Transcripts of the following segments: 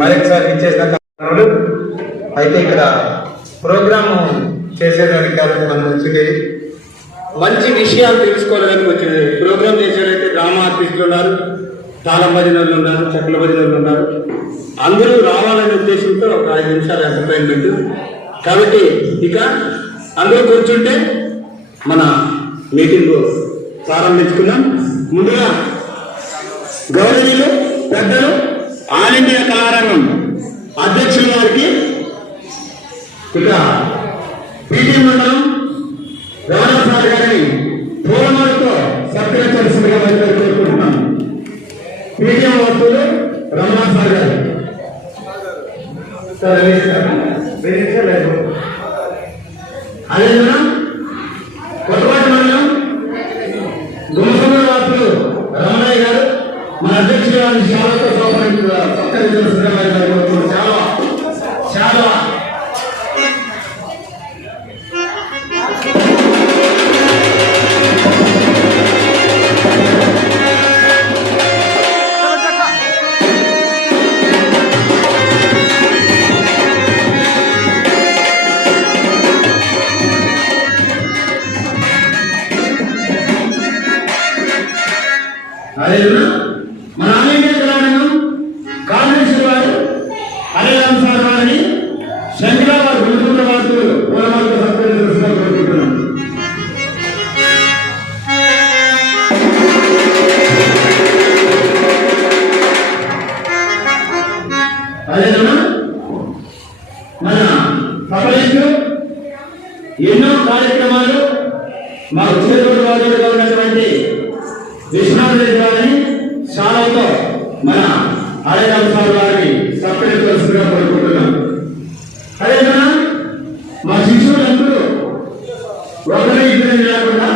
మరొకసారి ఇచ్చేసిన కారణాలు అయితే ఇక్కడ ప్రోగ్రామ్ చేసేదానికి కారణం మనం వచ్చింది మంచి విషయాలు తెలుసుకోవడానికి వచ్చింది. ప్రోగ్రామ్ చేసేటైతే డ్రామా ఆర్టిస్టులు ఉన్నారు, తాళం భజన వాళ్ళు ఉన్నారు, చెక్కల భజన వాళ్ళు ఉన్నారు. అందరూ రావాలనే ఉద్దేశంతో ఒక 5 నిమిషాలు ఎంటర్టైన్మెంట్. కాబట్టి ఇక అందరూ కూర్చుంటే మన మీటింగ్ ప్రారంభించుకున్నాం. ముందుగా గౌరవనీయులు పెద్దలు ఆల్ ఇండియా కళారంగం అధ్యక్షుల వారికి, ఇక పీటీ మండలం రాజాసారి గారిని పూలమాలతో సత్కరించాల్సిందిగా బయట కోరుకుంటున్నాం. పీటీఎం వస్తువులు రమణ సార్ గారు. అదేవిధంగా కొత్తపాటి మండలం గుమ్మసంద్ర వాసులు రమణయ్య గారు మన అధ్యక్షుడు గారిని శాలతో సత్కరించాల్సిందిగా బయట కోరుకుంటున్నాం. చాలా అదేవిధంగా మన ఆల్ ఇండియా కళారంగం కాంగ్రెస్ వారు అరేరామ్ సార్ వారిని శంకరాబాద్ గుంటూరు వాసులు పూలమాలతో సత్కరించాల్సిందిగా కోరుకుంటున్నాం. అదేవిధంగా మన సభ్యులు ఎన్నో కార్యక్రమాలు మాకు చేదోడు వాదోడుగా ఉన్నటువంటి విశ్వనాథ్ రెడ్డి గారిని శాలతో మన అరేరామ్ సార్ గారిని సత్కరించాల్సిందిగా కోరుకుంటున్నాం. అదేవిధంగా మా శిష్యులందరూ ఒకరి ఇద్దరు లేకుండా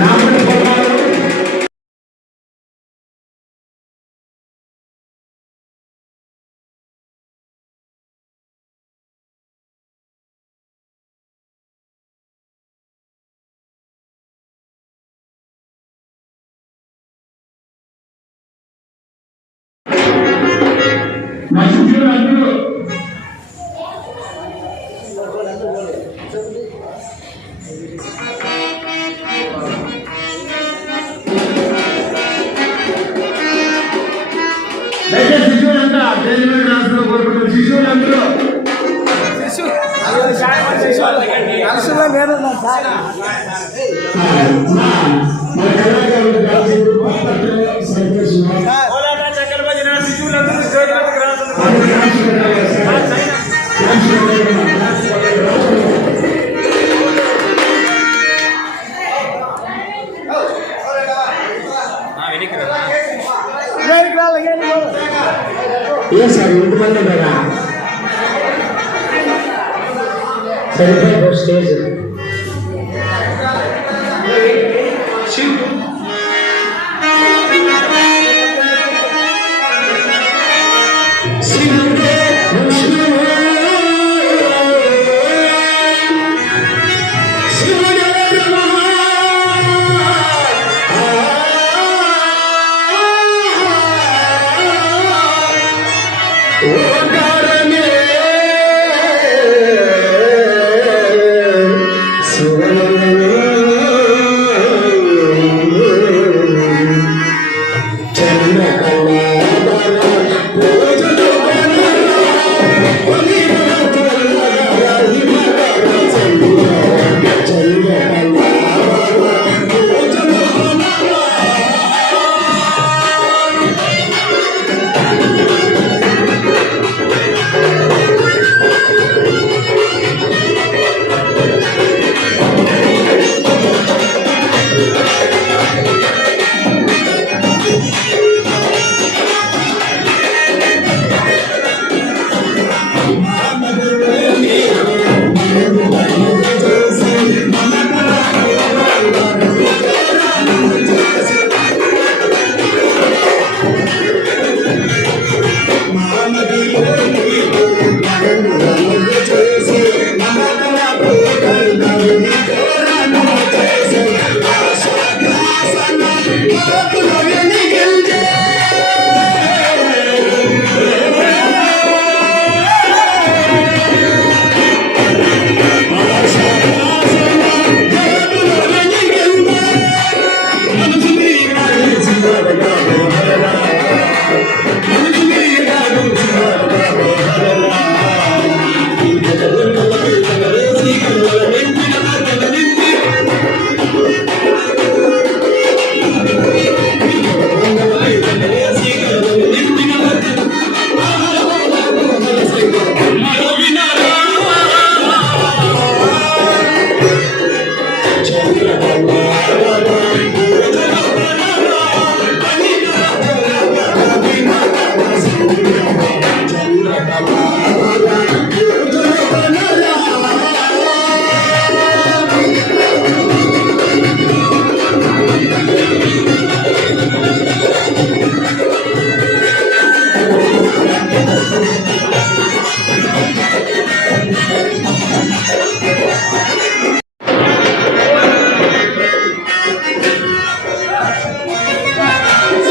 నాపటి పొలాలు మా శిష్యులందరూ దయచేసి శిష్యులంతా జైలు రాష్ట్రంలో కోరుకుంటున్న శిష్యులందరూ సార్ ఇంతమంది ఉన్నారా? సరిపోయి స్టేజ్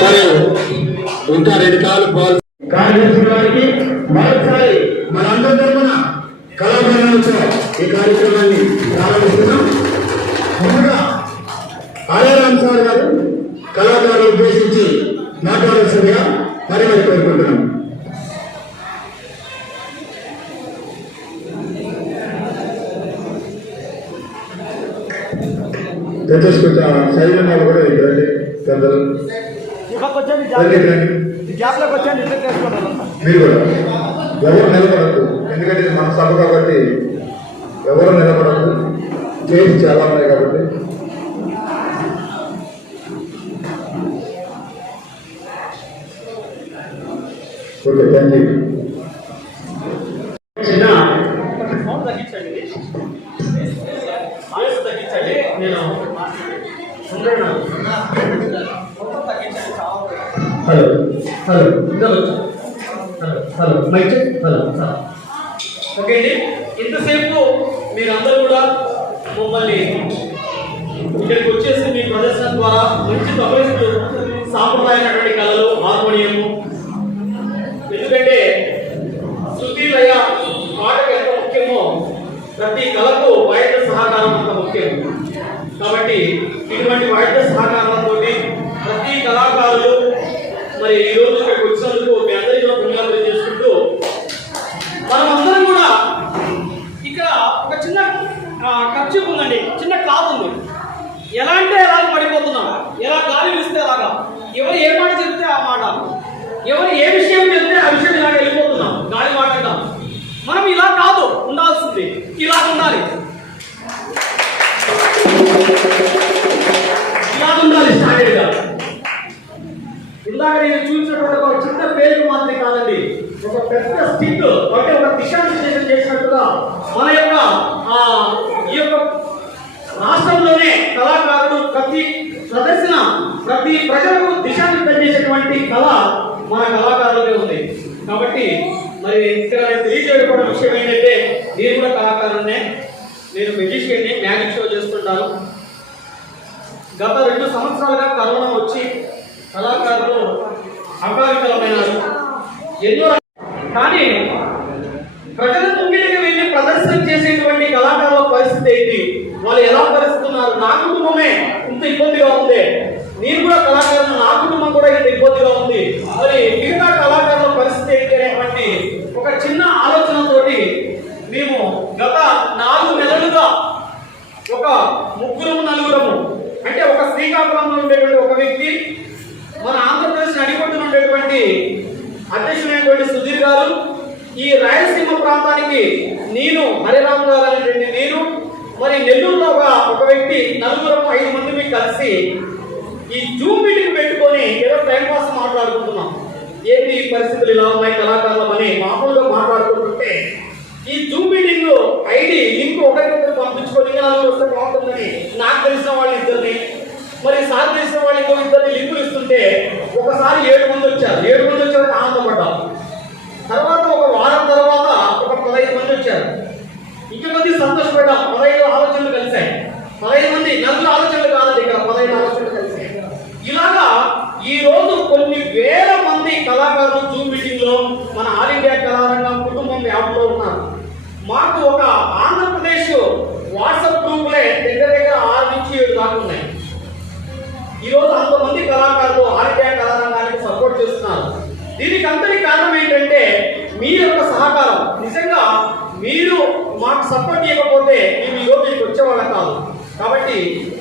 మరియు ఇంకా 2 కాలు కార్యదర్శి వారికి మరొకసారి మనందరి తరఫున కళాభరణోత్సవం ఈ కార్యక్రమాన్ని ప్రారంభిస్తున్నాం. ముందుగా ఆర్యరామ్ సార్ గారు కళాకారులు ఉద్దేశించి మాట్లాడాల్సిందిగా మరి కోరుకుంటున్నాం. తెచ్చేసుకుంటా శరీరం వాళ్ళు కూడా ఇక్కడండి పెద్దలు మీరు కూడా ఎవరు నిలబడద్దు, ఎందుకంటే ఇది మన సభ కాబట్టి ఎవరు నిలబడద్దు, చేసి చాలా ఉన్నాయి కాబట్టి. Okay, thank you. చిన్న hello hello hello mike hello. Okay అండి, ఇంతసేపు మీరందరూ కూడా మమ్మల్ని ఇక్కడికి వచ్చేసి మీ ప్రదర్శన ద్వారా మంచి తపస్సులు, సాంప్రదాయమైనటువంటి కళలు, హార్మోనియము, ఎందుకంటే శృతి లయ పాటకు ఎంత ముఖ్యమో ప్రతి కళకు వాయిద్య సహకారం అంత ముఖ్యం. కాబట్టి ఇటువంటి వాయిద్య సహకారంతో ప్రతి కళాకారులు మరి ఈ రోజు ఇక్కడికి వచ్చినందుకు మీ అందరికీ ధన్యవాదాలు చేసుకుంటూ, మనమందరం కూడా ఇక్కడ ఒక చిన్న ఖర్చు ఉందండి, చిన్న క్లాత్ ఉంది. ఎలా అంటే ఎలా పడిపోతున్నాం, ఎలా గాలి వీస్తే అలాగా, ఎవరు ఏ మాట చెప్తే ఆ మాట, ఎవరు ఏ విషయం చెప్తే ఆ విషయం ఇలాగ వెళ్ళిపోతున్నాం గాలి మాటగా. మనం ఇలా కాదు ఉండాల్సింది, ఇలా ఉండాలి, ఇలా ఉండాలి స్టాండర్డ్గా. ఇందాక నేను చూసినటువంటి ఒక చిన్న పేరు మాత్రమే కాదండి, ఒక పెద్ద స్టిక్ అంటే ఒక దిశానిర్దేశం చేసినట్టుగా మన యొక్క ఈ యొక్క రాష్ట్రంలోనే కళాకారుడు ప్రతి ప్రదర్శన, ప్రతి ప్రజలకు దిశానిర్దేశం చేసేటువంటి కళ మన కళాకారులకే ఉంది. కాబట్టి మరి ఇక్కడ నేను తెలియజేయడం విషయం ఏంటంటే, నేను కూడా కళాకారుడినే, నేను మెజిషియన్ని, మ్యాజిక్ షో చేస్తుంటాను. గత 2 సంవత్సరాలుగా కరోనా వచ్చి కళాకారులు అకాలికలమైనారు ఎన్నో. కానీ ప్రజల ముంగిటికి వెళ్ళి ప్రదర్శన చేసేటువంటి కళాకారుల పరిస్థితి ఏంటి, వాళ్ళు ఎలా పరిస్థితున్నారు? నా కుటుంబమే ఇంత ఇబ్బందిగా ఉంది, నేను కూడా కళాకారులు, నా కుటుంబం కూడా ఇంత ఇబ్బందిగా ఉంది, మరి మిగతా కళాకారుల పరిస్థితి ఏంటి అనేటువంటి ఒక చిన్న ఆలోచనతోటి మేము గత 4 నెలలుగా ఒక 3-4 అంటే ఒక శ్రీకాకుళంలో ఉండేటువంటి ఒక వ్యక్తి, మన ఆంధ్రప్రదేశ్ నడిపొట్టున ఉండేటువంటి అధ్యక్షుడైనటువంటి సుధీర్ గారు, ఈ రాయలసీమ ప్రాంతానికి నేను హరిరామ్ గారు అనేటువంటి నేను, మరి నెల్లూరులో ఒక వ్యక్తి 4-5 మంది కలిసి ఈ జూమ్ మీటింగ్ పెట్టుకొని ఏదో టైం పాస్ మాట్లాడుకుంటున్నాం. ఏంటి పరిస్థితులు ఇలా ఉన్నాయి కళాకారులు అని మామూలుగా మాట్లాడుకుంటుంటే, ఈ జూమ్ మీటింగ్ ఐడి లింక్ ఒకరికొకరు పంపించుకొని వస్తే బాగుంటుందని నాకు తెలిసిన వాళ్ళు ఇద్దరిని, మరి సార్ తెలిసిన వాళ్ళు ఇంకో 2 లింకులు ఇస్తుంటే ఒకసారి 7 మంది వచ్చారు. 7 మంది వచ్చారు, ఆనందపడ్డాం. తర్వాత ఒక వారం తర్వాత ఒక 15 మంది వచ్చారు, ఇంకొద్ది సంతోషపడ్డాం. 15 ఆలోచనలు కలిశాయి. 15 మంది, 4 ఆలోచనలు కాదండి, ఇక్కడ 15 ఆలోచనలు కలిశాయి. ఇలాగా ఈ రోజు కొన్ని వేల మంది కళాకారులు జూమ్ మీటింగ్ లో మన ఆల్ ఇండియా కళారంగం కుటుంబం యాప్లో ఉన్నారు. మాకు ఒక ఆంధ్రప్రదేశ్ వాట్సాప్ గ్రూపులే దగ్గర 6 నుంచి 7 దాకా ఉన్నాయి. ఈ రోజు అంతమంది కళాకారులు ఆల్ ఇండియా కళారంగానికి సపోర్ట్ చేస్తున్నారు. దీనికి అంతటి కారణం ఏంటంటే మీ యొక్క సహకారం. నిజంగా మీరు మాకు సపోర్ట్ చేయకపోతే మేము ఈ రోజు ఇక్కడికి వచ్చేవాళ్ళం కాదు. కాబట్టి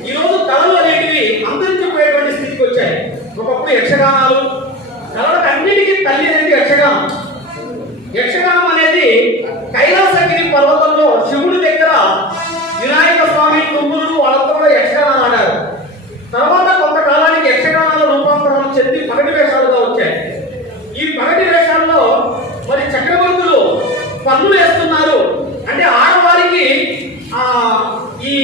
ఈ రోజు కళలు అనేటివి అంతరించిపోయేటువంటి స్థితికి వచ్చాయి. ఒకప్పుడు యక్షగానాలు, కళలకు అన్నిటికీ తల్లి అనేది యక్షగానం. యక్షగానం అనేది కైలాసగిరి పర్వతంలో శివుడి దగ్గర వినాయక స్వామి, తుమ్ములు వాళ్ళతో కూడా యక్షగానాలు ఆడారు. తర్వాత కొంతకాలానికి యక్షగానాల రూపాంతరాలు చెంది పగటి వేషాలుగా వచ్చాయి. ఈ పగటి వేషాల్లో మరి చక్రవర్తులు పన్నులు వేస్తున్నారు అంటే ఆడవారికి ఈ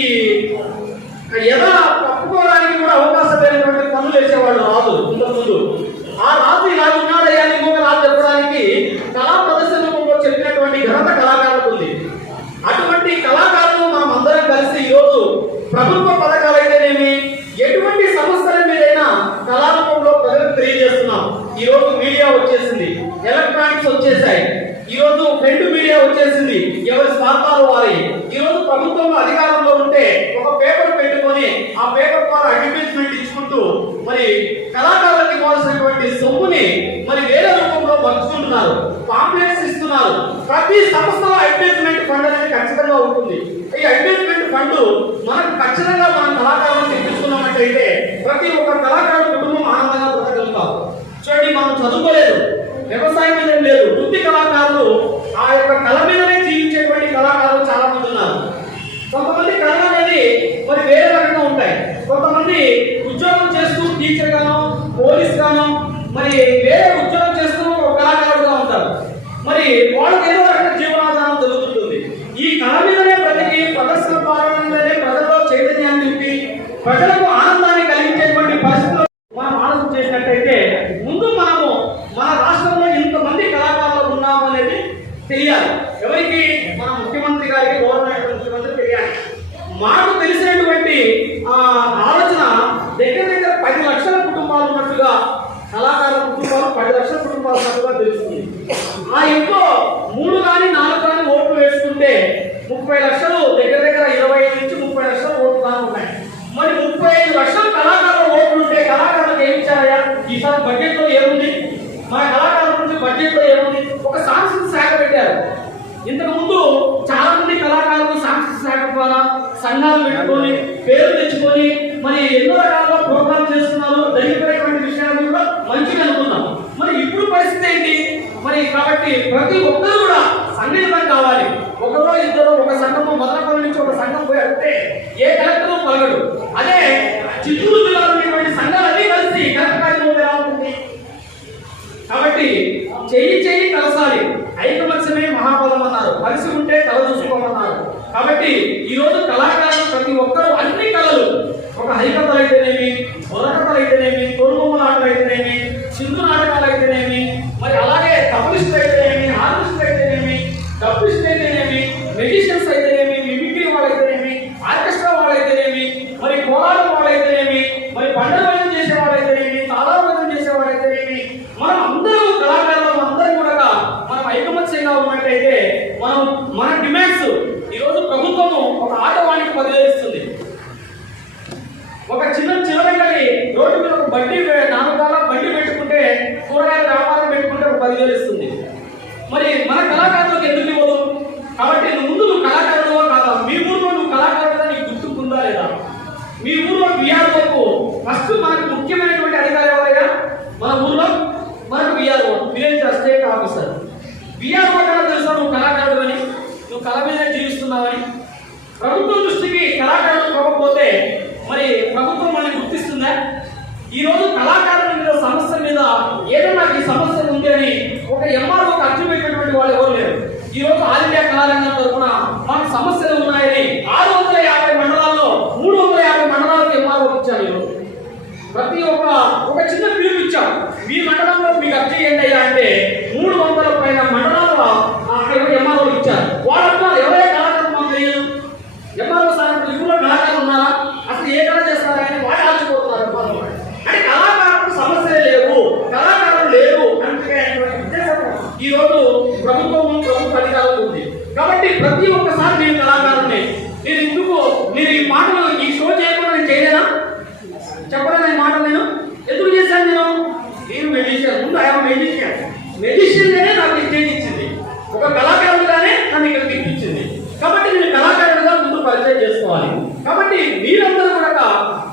ఎలా తప్పుకోవడానికి కూడా అవకాశం లేనటువంటి పనులు వేసేవాళ్ళు రాదు ఇంతకుముందు. ఆ రాజు ఇలా ఉన్నాడయ్యా ఇంకొక రాజు చెప్పడానికి కళా ప్రదర్శనలో చెప్పినటువంటి ఘనత కళాకారులకు ఉంది. అటువంటి కళాకారులు మనం అందరం కలిసి ఈరోజు ప్రభుత్వ పథకాలు అయితేనేమి, ఎటువంటి సమస్యల మీదైనా కళారూపంలో ప్రజలకు ఈ రోజు మీడియా వచ్చేసింది, ఎలక్ట్రానిక్స్ వచ్చేసాయి, ఈ రోజు ప్రింట్ మీడియా వచ్చేసింది, ఎవరి స్వార్థాలు వారి. ఈ రోజు ప్రభుత్వం అధికారంలో ఉంటే ఒక పేపర్ పెట్టుకొని ఆ పేపర్ ద్వారా అడ్వర్టైజ్మెంట్ ఇచ్చుకుంటూ మరి కళాకారులకు ఇవ్వాల్సినటువంటి సొమ్ముని మరి వేరే రూపంలో పంచుకుంటున్నారు, పాంప్లెట్స్ ఇస్తున్నారు. ప్రతి సంస్థలో అడ్వర్టైజ్మెంట్ ఫండ్ అనేది ఖచ్చితంగా ఉంటుంది. ఈ అడ్వర్టైజ్మెంట్ ఫండ్ మనకు ఖచ్చితంగా మనం కళాకారులను తెప్పించుకున్నామంటే ప్రతి ఒక్క కళాకారుల కుటుంబం ఆనందంగా బ్రతకగలుగుతారు. చూడండి, మనం చదువుకోలేదు, వ్యవసాయం మీద లేదు, వృత్తి కళాకారులు ఆ యొక్క కళ మీదనే జీవించేటువంటి కళాకారులు చాలా మంది ఉన్నారు. కొంతమంది కళలు అనేది మరి వేరే రకంగా ఉంటాయి. కొంతమంది ఉద్యోగం చేస్తూ టీచర్ గానో పోలీస్ గానో మరి వేరే ఉద్యోగం చేస్తూ ఒక కళాకారుడుగా ఉంటారు. మరి వాళ్ళకి ఏదో రకంగా జీవనాధారం జరుగుతుంటుంది. ఈ కళ మీదనే బ్రతికి ప్రదర్శన పాలనలోనే ప్రజల్లో చైతన్యాన్ని నింపి ప్రజలకు ఆనందాన్ని కలిగించేటువంటి పరిస్థితులు మనం ఆలోచన చేసినట్టయితే ముందు మనము మన రాష్ట్రంలో ఇంతమంది కళాకారులు ఉన్నాము అనేది తెలియాలి. ఎవరికి? మన ముఖ్యమంత్రి గారికి, గవర్నమెంట్ ముఖ్యమంత్రి తెలియాలి. మాకు తెలిసినటువంటి ఆలోచన దగ్గర 10 లక్షల కుటుంబాలు ఉన్నట్టుగా, కళాకారుల కుటుంబాలు 10 లక్షల కుటుంబాలు ఉన్నట్టుగా తెలుస్తుంది. ఆ ఇంట్లో 3 కానీ 4 కానీ ఓట్లు వేసుకుంటే 30 లక్షలు, దగ్గర 25 నుంచి 30 లక్షల ఓట్లు కానీ ఉన్నాయి. మరి 35 లక్షల కళాకారుల ఓట్లు ఉంటే కళాకారులకు ఏమి ఇచ్చారయ్యా? ఈసారి బడ్జెట్ లో ఏముంది? మన కళాకారుల నుంచి బడ్జెట్ లో ఏముంది? ఒక సాంస్కృతిక శాఖ పెట్టారు. ఇంతకు ముందు చాలా మంది కళాకారులు సాంస్కృతిక శాఖ ద్వారా సంఘాలు పెట్టుకొని పేరు తెచ్చుకొని మరి ఎన్నో రకాల ప్రోగ్రామ్ చేస్తున్నారు. జరిగిపోయినటువంటి విషయాన్ని కూడా మంచిగా అనుకున్నాం. మరి ఇప్పుడు పరిస్థితి ఏంటి? మరి కాబట్టి ప్రతి ఒక్కరు కూడా సంఘటితం కావాలి. ఒకరో ఇద్దరు ఒక సంఘం మొదలపల్లి నుంచి ఒక సంఘం పోయి అంటే ఏ కలెక్టర్ పలగడు. అదే చిత్తూరు జిల్లాలో ఉన్నటువంటి సంఘాలన్నీ కలిసి కలెక్టర్ ఎలా ఉంటుంది? కాబట్టి చెయ్యి కలసాలి. ఐకమత్యమే మహాబలం అన్నారు, కలిసి ఉంటే కళ చూసుకోమన్నారు. కాబట్టి ఈ రోజు కళాకారులు ప్రతి ఒక్కరూ అన్ని కళలు, ఒక హరికథలు అయితేనేమి, బుర్రకథలు అయితేనేమి, తోలుబొమ్మల ఆటలు అయితేనేమి, సింధు నాటకాలు అయితేనేమి, మరి అలాగే కబలిస్టులు అయితేనేమి, హార్వెస్టులు అయితేనేమి, డబ్బిస్టులు అయితేనేమి, మెజిషియన్స్ అయితేనేమి, మిమిక్రీ వాళ్ళు అయితేనేమి, ఆర్కెస్ట్రా వాళ్ళు అయితేనేమి, మరి కోలాటం వాళ్ళు అయితేనేమి, మరి పండుగ చేసే వాళ్ళు అయితేనేమి, తాళాభజన చేసే వాళ్ళు అయితేనేమి, మనం అందరూ కళాకారులు అందరూ కూడా మనం ఐకమత్యంగా ఉన్నట్టయితే మనం మన డిమాండ్స్ ఈరోజు ప్రభుత్వము ఒక ఆటవానికి బదిలేస్తుంది. ఒక చిన్నపిల్లకి రోడ్డు మీద ఒక బడ్డీ 4 కాల బడ్డీ పెట్టుకుంటే, కూరగాయల వ్యాపారం పెట్టుకుంటే ఒక 10,000 ఇస్తుంది. మరి మన కళాకారులకు ఎందుకు ఇవ్వదు? కాబట్టి నువ్వు కళాకారుడువా కాదా? మీ ఊర్లో నువ్వు కళాకారుడుగా నీకు గుర్తుకుందా లేదా? మీ ఊర్లో విఆర్ఓకు ఫస్ట్ మనకు ముఖ్యమైనటువంటి అధికారి ఎవరైనా మన ఊర్లో మనకు VRO, village state officer. VRO కన్నా తెలుసా నువ్వు కళాకారుడు అని, నువ్వు కళ మీద జీవిస్తున్నావని? ప్రభుత్వం దృష్టికి కళాకారులు పోకపోతే మరి ప్రభుత్వం మనల్ని గుర్తిస్తుందా? ఈ రోజు కళాకారుల మీద సమస్య మీద ఏదైనా ఈ సమస్య ఉంది అని ఒక ఎంఆర్ఓకి అర్జీ పెట్టినటువంటి వాళ్ళు ఎవరు లేరు. ఈ రోజు ఆల్ ఇండియా కళారంగం తరఫున మాకు సమస్యలు ఉన్నాయని 650 మండలాల్లో 350 మండలాలకు ఎంఆర్ఓ ఇచ్చారు. ప్రతి ఒక చిన్న పిలుపు ఇచ్చాం, మీ మండలంలో మీకు అర్జీ చేయండి అయ్యా అంటే 300 పైన మండలాల్లో ఎంఆర్ఓ ఇచ్చారు. వాళ్ళంతా ఎవరైనా కళాకారులు మాకు తెలియదు. ఎంఆర్ఓ సార్ ఊళ్ళో కళాకారులు ఉన్నారా, అసలు ఏ కళ చేస్తారా అని వాళ్ళు ఆలోచిపోతున్నారు. అంటే కళాకారులకు సమస్యలే లేవు, కళాకారులు లేవు అంటే ఉద్దేశం ఈ రోజు ప్రభుత్వ అధికారులకు ఉంది. కాబట్టి ప్రతి ఒక్కసారి నేను కళాకారుని, నేను ఎందుకు మీరు ఈ మాటలు ఈ షో చేయకుండా నేను చేయలేనా? చెప్పలేదా ఈ మాటలు? నేను ఎందుకు చేశాను? నేను మెజిషియన్, ముందు ఆయన మెజిషియన్గానే నాకు స్టేజ్ ఇచ్చింది, ఒక కళాకారుడుగానే నన్ను ఇక్కడ పిలిపించింది. కాబట్టి నేను కళాకారుడుగా ముందు పరిచయం చేసుకోవాలి. కాబట్టి మీరందరూ కూడా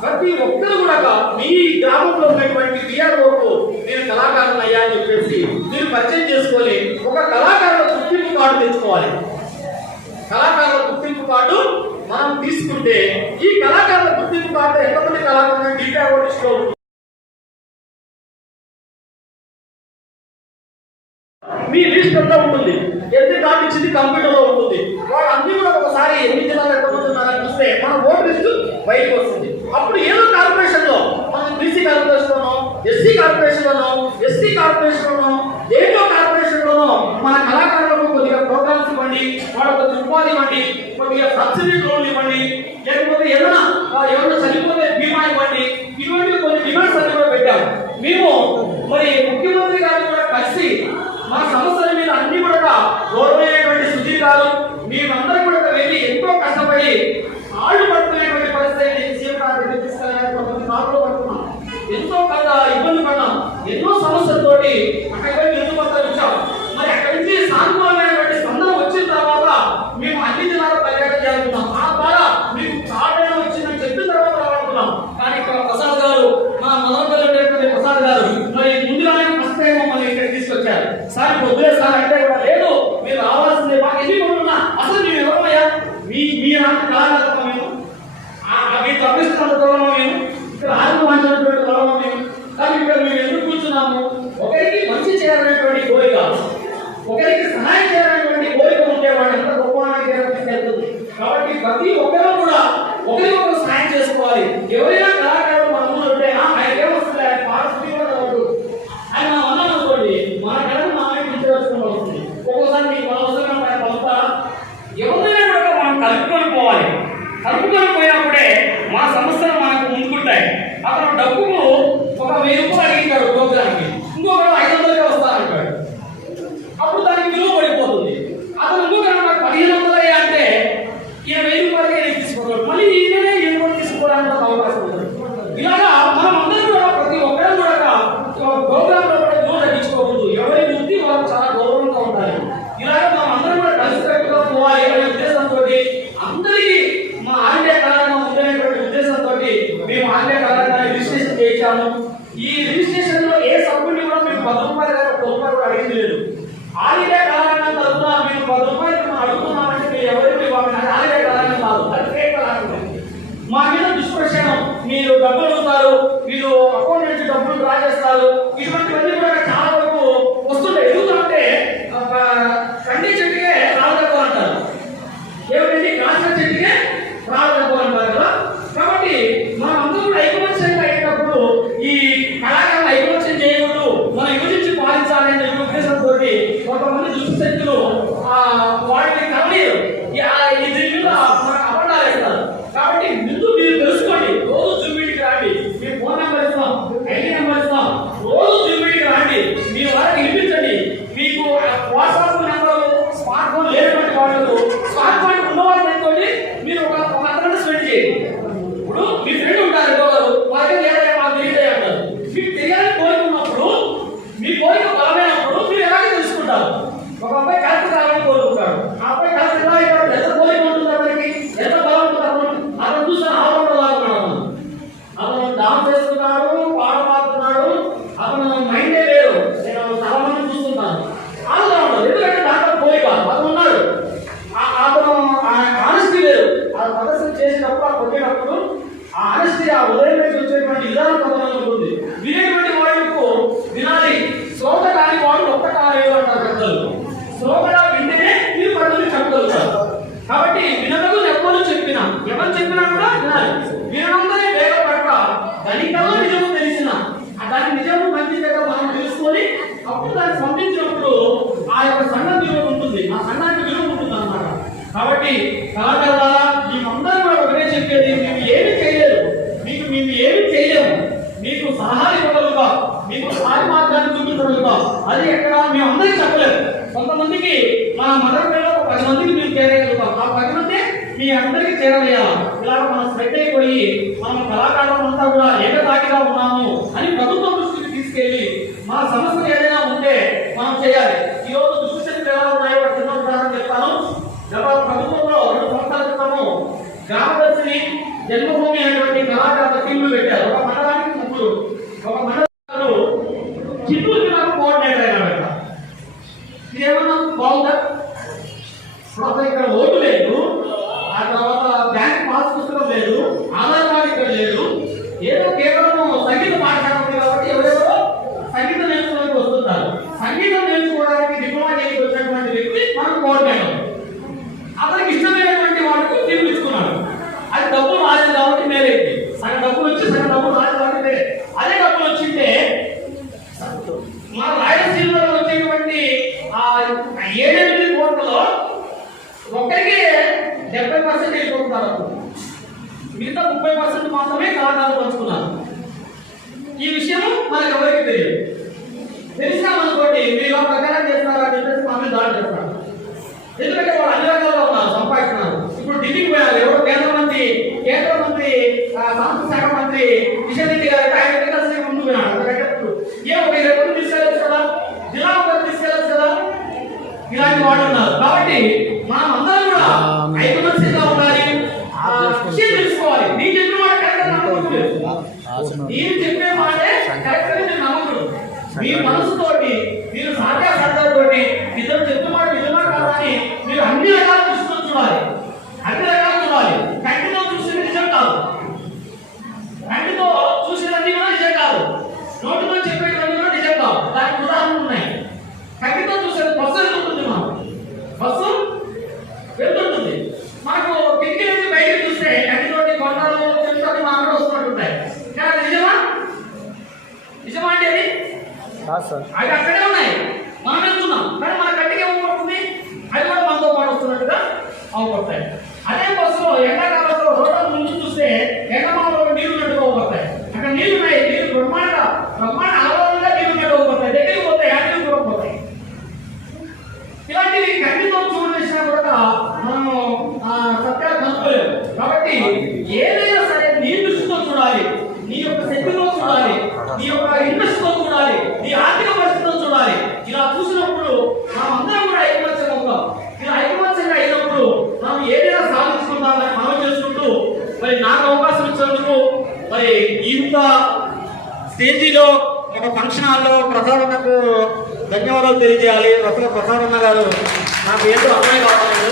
ప్రతి ఒక్కరు కూడా మీ గ్రామంలో ఉన్నటువంటి విఆర్ఓకు నేను కళాకారులు అయ్యా అని చెప్పేసి మీరు పరిచయం చేసుకొని ఒక కళాకారుల గుర్తింపు కార్డు తెచ్చుకోవాలి. కళాకారుల గుర్తింపు కార్డు మనం తీసుకుంటే ఈ కళాకారుల గుర్తింపు కార్డు ఎంతమంది కళాకారులు డీటా లిస్టులో మీ లిస్ట్ అంతా ఉంటుంది. ఎంత కార్డు ఇచ్చింది కంప్యూటర్ లో ఉంటుంది. వాళ్ళన్నీ కూడా ఒకసారి ఎన్ని జిల్లాలు ఎంతమంది ఉన్నారని చూస్తే మన ఓటు లిస్ట్ బయటకు వస్తుంది. అప్పుడు ఏదో కార్పొరేషన్ లో మనం బీసీ కార్పొరేషన్ లోనో, ఎస్సీ కార్పొరేషన్ లోనో, ఎస్టీ కార్పొరేషన్ లోనో, దేంట్లో కార్పొరేషన్ లోనో మన కళాకారులకు కొద్దిగా ప్రోగ్రామ్స్ ఇవ్వండి, వాళ్ళకు ఉపాధి ఇవ్వండి, కొద్దిగా సబ్సిడీ లోన్లు ఇవ్వండి, లేకపోతే ఎవరైనా చనిపోతే బీమా ఇవ్వండి. ఇటువంటి కొన్ని డిమాండ్స్ అన్ని కూడా పెట్టాము. మేము మరి ముఖ్యమంత్రి గారు కూడా కలిసి మన సమస్యల మీద అన్ని కూడా గౌరవమైనటువంటి సుధీర్ గారు మేమందరం కూడా వెళ్ళి ఎంతో కష్టపడి ఆళ్ళు పడుతున్నటువంటి పరిస్థితి సీఎం గారు తీసుకెళ్ళడానికి నాలుగు పడుతున్నాం, ఎంతో కొంత ఇబ్బంది పడ్డాం, ఎన్నో సమస్యలతోటి అక్కడ ఎందుకు వచ్చాం. మరి అక్కడి నుంచి సానుకూలమైనటువంటి స్పందన వచ్చిన తర్వాత మేము అన్ని జిల్లాలో పర్యటన చేస్తున్నాం. ఆ ద్వారా మీకు ఆటలు వచ్చిందని చెప్పిన తర్వాత రావాలనుకున్నాం. కానీ ఇక్కడ ప్రసాద్ గారు, మా మనోహర్ ఉండేటువంటి ప్రసాద్ గారు మరి ముందుగానే ఫస్ట్ టైం మమ్మల్ని ఇక్కడ తీసుకొచ్చారు. సార్ వదిలే సార్ అంటే కూడా లేదు, మీరు రావాల్సిందే, మాకు ఎన్ని కొనున్నా అసలు మేము ఎవరమయ్యా, మీ నాటి కళాకారులు మేము మీ తప్పిస్తున్న గౌరవం మేము, ఇక్కడ ఆత్మహత్యటువంటి గౌరవం మేము. కానీ ఇక్కడ మేము ఎందుకు కూర్చున్నాము, ఒకరికి మంచి చేయాలనేటువంటి కోరిక, ఒకరికి సహాయం చేయాలనేటువంటి కోరిక ఉంటే వాడు ఎంత గొప్పవానికి తీసుకెళ్తుంది. కాబట్టి ప్రతి ఒక్కరూ కూడా ఒకరికొకరు సహాయం చేసుకోవాలి. ఎవరైనా కళాకారులు మన ముందు ఉంటే ఆయన ఏమొస్తుంది, ఆయన పారిశుద్ధ్యం కూడా రావద్దు, ఆయన మనం అన్నాం అనుకోండి మన కళను మనమే పిలిచేసుకోవడం అవుతుంది. ఒక్కోసారి మీకు మన అవసరం ఆయన పంపుతారా, ఎవరైనా కూడా మనం కలుపుకొని పోవాలి. కలుపుకొని పోయినప్పుడే మా సమస్యలు మనకు ముందుకుంటాయి. అతను డబ్బుకు ఒక 1000 రూపాయలు అడిగితాడు ప్రోగ్రామ్కి, ఇంకొకరు 500కే వస్తారంటాడు. అప్పుడు దానికి విలువ పడిపోతుంది. అతను ఇంకొకరు నాకు 1500 అంటే ఈయన 1000 రూపాయలకే తీసుకుంటాడు, మళ్ళీ ఈయననే ఈయన కూడా తీసుకోవడానికి అవకాశం ఉంటుంది. ఇలాగా మనం అందరం కూడా ప్రతి ఒక్కరు కూడా ప్రోగ్రాంలో కూడా విలువ తగ్గించుకోకూడదు. ఎవరి వృత్తి వాళ్ళు చాలా గౌరవంగా ఉండాలి. ఇలాగ మనం అందరం కూడా కలిసికట్టుగా పోవాలి అనే ఉద్దేశంతో అందరికీ మా ఆంధ్ర కళారంగం ఉండేటువంటి ఉద్దేశంతో మేము ఆంధ్ర కళారంగాన్ని రిజిస్ట్రేషన్ చేయించాము. ఈ రిజిస్ట్రేషన్ లో ఏ సభ్యుడిని కూడా మేము 10 రూపాయలు కానీ 1 రూపాయలు కూడా అడిగింది లేదు. ఆంధ్ర కళారంగం తరఫున మేము 10 రూపాయలు అడుగుతున్నామంటే మీరు ఎవరికి ఆంధ్ర కళారంగం కాదు, అది కళారంగం. మా మీద దుష్ప్రచారం, మీరు డబ్బులు అడుగుతారు, మీరు అకౌంట్ నుంచి డబ్బులు డ్రా చేస్తారు, ఇటువంటివన్నీ కూడా చాలా వరకు వస్తుంటాయి. ఎందుకంటే కండి చెట్టుకే రాళ్ళకు అంటారు, ఏమిటండి కాసిన చెట్టుకే రాళ్ళకు అంటారు కదా. కాబట్టి మనం అందరూ కూడా ఐకమత్యంగా అయ్యేటప్పుడు ఈ కళాకారులు ఐకమత్యం చేయకూడదు, మనం విభజించి పాలించాలనే ఉద్దేశంతో కొంతమంది దుష్టశక్తులు వాటిని కలనీరు దీని మీద మనకు అబద్ధాలు వేస్తారు. కాబట్టి ముందు మీరు తెలుసుకోండి, రోజు జూబీడికి రండి, మీ ఫోన్ నెంబర్ ఇస్తాం, ఐడి నెంబర్ ఇస్తాం, రోజు జూబీడికి రండి, మీ వారికి వినిపించండి. మీకు వాట్సాప్ నెంబర్ స్మార్ట్ ఫోన్ లేనటువంటి వాళ్ళు స్మార్ట్ ఫోన్ ఉన్నవాళ్ళతో మీరు ఒక అతను స్పెండ్ చేయండి. ఇప్పుడు మీ ఫ్రెండ్ ఉంటారు ఇంకొకరు, మా దగ్గర లేదా మాకు తెలియదే అంటారు. మీకు తెలియాలని కోరుకున్నప్పుడు మీ కోరిక బలమైనప్పుడు మీరు ఎలాగే తెలుసుకుంటారు. ఒక అబ్బాయి కలెక్టర్ కావాలని కోరుకుంటాడు, ఆ అబ్బాయి కలెక్టర్ ఎలా అయిపోతాడు, ఎంత కోరిక ఉంటుంది అతనికి, ఎంత బలం ఉంటుంది అతను చూసిన ఆలోచన లాగుతున్నాడు. అతను డాన్స్ చేస్తున్నాడు, పాట పాడుతున్నాడు, అతను మైండే లేదు. నేను చాలా మంది చూస్తున్నాను ఆలోచన ఉండదు, ఎందుకంటే దాంట్లో కోరిక అతను ఉన్నాడు. అతను ఆనెస్టీ లేదు, ఆ ప్రదర్శన చేసినప్పుడు ఆ కొట్టేటప్పుడు ఆ ఆనెస్టీ ఆ ఉదయం నుంచి వచ్చేటువంటి విధానం కొంతమంది ఉంటుంది. వినేటువంటి వాళ్ళకు వినాలి, శ్రోత కాని వాడు ఒక్క కాలేదు అంటారు పెద్దలు. శ్రోతగా వింటేనే మీరు పనులు చెప్పగలుగుతారు. కాబట్టి వినదు ఎవరు చెప్పినా కూడా వినాలి. వినందరే వేగపడక దానికల్లా నిజము తెలిసిన దాని నిజము మంచి దగ్గర మనం తెలుసుకొని అప్పుడు దాన్ని పంపించినప్పుడు ఆ యొక్క సంఘం విలువ ఉంటుంది, ఆ సంఘానికి విలువ ఉంటుంది అన్నమాట. కాబట్టి కళాకారుల మేమందరం కూడా ఒకటే చెప్పేది, మేము ఏమి చేయలేదు, మేము ఏమి చేయలేము, మీకు సలహాలు ఇవ్వగలుగుతాం, మీకు సహాయ మార్గాన్ని చూపించగలుగుతాం. అది ఎక్కడ మేము అందరికీ చెప్పలేము. కొంతమందికి మన మదర్లో 10 మందికి మేము చేరగలుగుతాం, ఆ 10 మంది మీ అందరికీ చేరవేయాలి. ఇలా మనం స్ప్రెడ్ అయిపోయి మనం కళాకారులు అంతా కూడా ఏకతాటిగా ఉన్నాము అని ప్రభుత్వం దృష్టికి తీసుకెళ్లి మన సమస్యలు ఏదైనా ఉంటే మనం చేయాలి. ఈ రోజు దుష్టి ఎలా ఉన్నాయో చిన్న ఉదాహరణ చెప్తాను. ప్రభుత్వంలో 2 సంవత్సరాల క్రితము గ్రామదర్శిని జన్మభూమి అనేటువంటి కళాకారుల టీంలు పెట్టారు. ఒక మండలానికి 3, ఒక మండలాలు చిత్తూరు జిల్లాకు కోఆర్డినేటర్ అయినా ఇదేమన్నా బాగుందా? ఇప్పుడు ఇక్కడ ఓటు లేదు, ఆ తర్వాత బ్యాంక్ పాస్ పుస్తకం లేదు, ఆధార్ కార్డు ఇక్కడ లేదు, ఏదో కేవలం సంగీత పాఠశాల ఉంది కాబట్టి ఎవరెవరో సంగీతం నేర్చుకోవడానికి వస్తుంటారు. సంగీతం నేర్చుకోవడానికి డిప్లొమా చేసి వచ్చినటువంటి వ్యక్తి మనకు కోఆర్డినేటర్, అతనికి ఇష్టమైనటువంటి వాళ్ళకు తీర్పిచ్చుకున్నాడు. అది డబ్బులు రాలేదు కాబట్టి మేలైంది, సగం డబ్బులు వచ్చి సగం డబ్బులు రాలేదు కాబట్టి అదే డబ్బులు వచ్చింటే మన రాయలసీమలో వచ్చేటువంటి 7-8 కోట్లలో ఒక్కరికి 70% వెళ్ళిపోతున్నారు, మిగతా 30% మాత్రమే కళాకారులు పంచుకున్నారు. ఈ విషయం మనకు ఎవరికి తెలియదు. తోటి మీరు ఇలా ప్రచారం చేస్తారని చెప్పేసి మా మీద దాడి చేస్తారు. ఎందుకంటే వాళ్ళు అన్ని రకాలుగా ఉన్నారు, సంపాదిస్తున్నారు. ఇప్పుడు ఢిల్లీకి పోయారు, ఎవరో కేంద్ర మంత్రి సాంస్కృతిక శాఖ మంత్రి కిషన్ రెడ్డి గారు ఆయన దగ్గర ముందు పోయినాడు. ఏ ఒక 20 మంది తీసుకెళ్ళచ్చు కదా, జిల్లా ఒకటి తీసుకెళ్ళచ్చు కదా, ఇలాంటి వాళ్ళు ఉన్నారు. కాబట్టి మనం అందరం కూడా ఐకమత్యంగా ఉండాలి, విషయం తెలుసుకోవాలి. నేను చెప్పిన మాట కరెక్ట్ నమ్మకం, నేను చెప్పే మాటే కరెక్ట్ అని నేను నమ్మకం. మీ మనసుతోటి మీరు సాధ్యాసాధ్యాలతోటి ఇద్దరు చెప్తున్న మాట నిజమా కాదా అని మీరు అన్ని రకాల దృష్టితో చూడాలి, అన్ని రకాలు చూడాలి. కంటితో చూసేది నిజం కాదు, కంటితో చూసేదన్నీ కూడా నిజం కాదు, నోటితో చెప్పేటన్నీ కూడా నిజం కాదు. దానికి ఉదాహరణలు ఉన్నాయి. కంటితో చూసేది బస్సు వెళ్తుంటుంది, బస్సు వెళ్తుంటుంది, మనకు కిటికీ నుంచి బయటకు చూస్తే కంటితోటి కొండలు చెప్తాను మా కూడా వస్తున్నట్టుంటాయి. కానీ నిజమా? నిజమా అంటే అది అక్కడే ఉన్నాయి, మనం వెళ్తున్నాం. కానీ మన కంటికి ఏమవుతుంది, అది కూడా మనతో పాటు వస్తున్నట్టుగా అవపడతాయి. అదే బస్సులో ఎండాకాలంలో రోడ్ల నుంచి చూస్తే ఎండమాలలో నీళ్లు ఉన్నట్టుగా అవపడతాయి. అక్కడ నీళ్లు ఉన్నాయి, నీళ్లు బ్రహ్మాండ ఆలోచనగా నీళ్లు ఉన్నట్టు అవపడతాయి. దగ్గరికి పోతాయి, యాక్టివ్ కూడా పోతాయి. ఇలాంటివి కంటితో చూడవేసినా కూడా మనము సత్యాలు కనుక్కోలేము. కాబట్టి ఏదైనా సరే నీ దృష్టితో చూడాలి, నీ యొక్క శక్తితో చూడాలి, నీ యొక్క ఇంట్రెస్ట్ తో చూడాలి, నీ ఆర్థిక పరిస్థితితో చూడాలి. ఇలా చూసినప్పుడు మనం అందరం కూడా ఐకమత్యంగా ఉంటాం. ఇలా ఐకమత్యంగా అయినప్పుడు మనం ఏదైనా సాధించుకుందామని మనం చేసుకుంటూ, మరి నాకు అవకాశం ఇచ్చినందుకు మరి ఇంత స్టేజీలో ఒక ఫంక్షన్ హాల్లో ప్రసాదన్నకు ధన్యవాదాలు తెలియజేయాలి. అసలు ప్రసాదన్న గారు నాకు ఏంటో అమ్మాయి కావట్లేదు,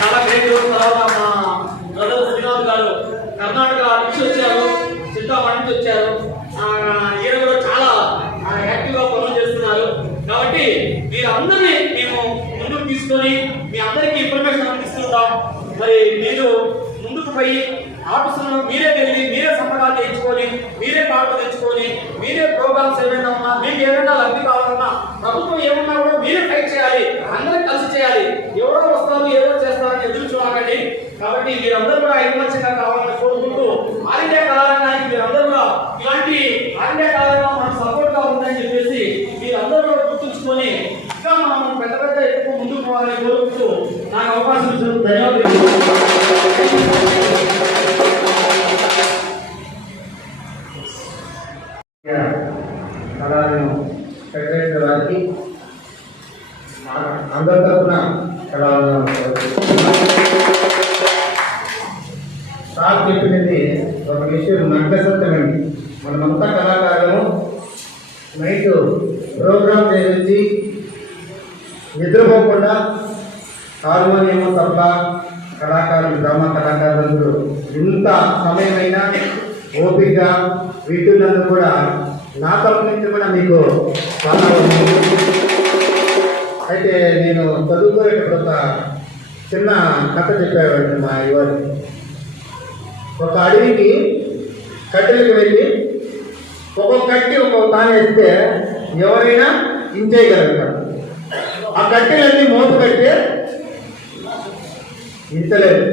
చాలా గ్రేట్. తర్వాత మా బ్రదర్ శ్రీనాథ్ గారు కర్ణాటక నుంచి వచ్చారు, చింతామణి నుంచి వచ్చారు. ఈయన కూడా చాలా యాక్టివ్గా పనులు చేస్తున్నారు. కాబట్టి మీరందరినీ మేము ముందుకు తీసుకొని మీ అందరికీ ఇన్ఫర్మేషన్ అందిస్తుంటాం. మరి మీరు ముందుకు పోయి ఆఫీసులో మీరే వెళ్ళి మీరే సంతకాలు చేయించుకొని మీరే కార్డు తెచ్చుకొని మీరే ప్రోగ్రామ్స్ ఏమైనా ఉన్నా మీకు ఏమైనా లబ్ధి కావాలన్నా ప్రభుత్వం ఏమన్నా కూడా మీరే ఫైట్ చేయాలి, అందరూ కలిసి చేయాలి. ఎవరో వస్తారు ఏదో చేస్తారని ఎదురు చూడాలండి. కాబట్టి మీరందరూ కూడా ఐకమత్యంగా కావాలని కోరుకుంటూ ఆల్ ఇండియా కళారంగానికి మీరందరూ కూడా ఇలాంటి ఆల్ ఇండియా కళారంగం మనకు సపోర్ట్ గా ఉందని చెప్పేసి మీరందరూ కూడా గుర్తుంచుకొని ఇంకా మనం పెద్ద పెద్ద ఎక్కువ ముందుకు పోవాలని కోరుకుంటూ నాకు అవకాశం ఇచ్చినందుకు ధన్యవాదాలు. సెక్రటరీ వారికి అందరి తరఫున సార్ చెప్పినది ఒక విషయం నగ్న సత్యమండి. మనమంతా కళాకారులు నైట్ ప్రోగ్రామ్ చేయించి నిద్రపోకుండా హార్మోనియం తబలా కళాకారులు డ్రామా కళాకారులందరూ ఇంత సమయమైనా ఓపికగా వీటినందుకు కూడా నా తరపు నుంచి కూడా మీకు చాలా. అయితే నేను చదువుకునేటప్పుడు ఒక చిన్న కథ చెప్పేవాడిని మా యువతి. ఒక అడవికి కట్టెలకు వెళ్ళి ఒక్కొక్క కట్టి ఒక్కొక్క తాను వేస్తే ఎవరైనా ఇంచేయగలుగుతారు. ఆ కట్టెలన్నీ మోపు కట్టే ఇంచలేదు.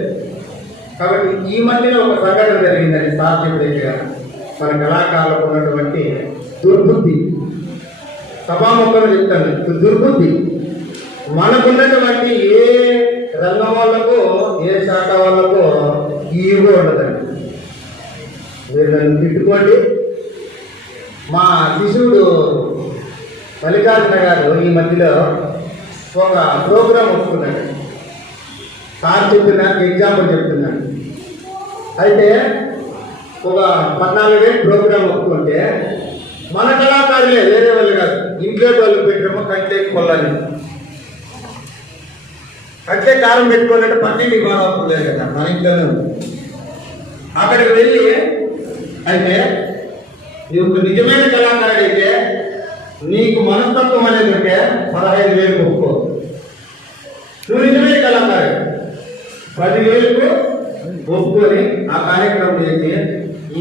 కాబట్టి ఈ మధ్యన ఒక సంఘటన జరిగిందని సార్ చెప్పేట్టుగా మన కళాకారులకు ఉన్నటువంటి దుర్బుద్ధి, సభాముఖంలో చెప్తాను, దుర్బుద్ధి మనకున్నటువంటి ఏ రంగం వాళ్ళకు ఏ శాఖ వాళ్ళకు ఈగో ఉండదండి. మీరు నన్ను తిట్టుకోండి. మా శిశువుడు మల్లికార్జున గారు ఈ మధ్యలో ఒక ప్రోగ్రాం ఒప్పుకున్నాడు. సార్ చెప్తున్నాను, ఎగ్జాంపుల్ చెప్తున్నాను. అయితే ఒక 14,000 ప్రోగ్రాం ఒప్పుకుంటే మన కళాకారులే, వేరే వాళ్ళు కాదు, ఇంట్లో వాళ్ళు పెట్టామో కంటే కొల్లని కంటే కారం పెట్టుకోవాలంటే పన్నెండు బాగా ఒప్పుకోలేదు కదా, మన ఇంట్లోనే ఉంది. అక్కడికి వెళ్ళి అయితే నువ్వు నిజమైన కళాకారుడు అయితే నీకు మనస్తత్వం అనేది ఉంటే 15,000 ఒప్పుకో. నువ్వు నిజమైన కళాకారుడు 10,000కు ఒప్పుకొని ఆ కార్యక్రమం చేసి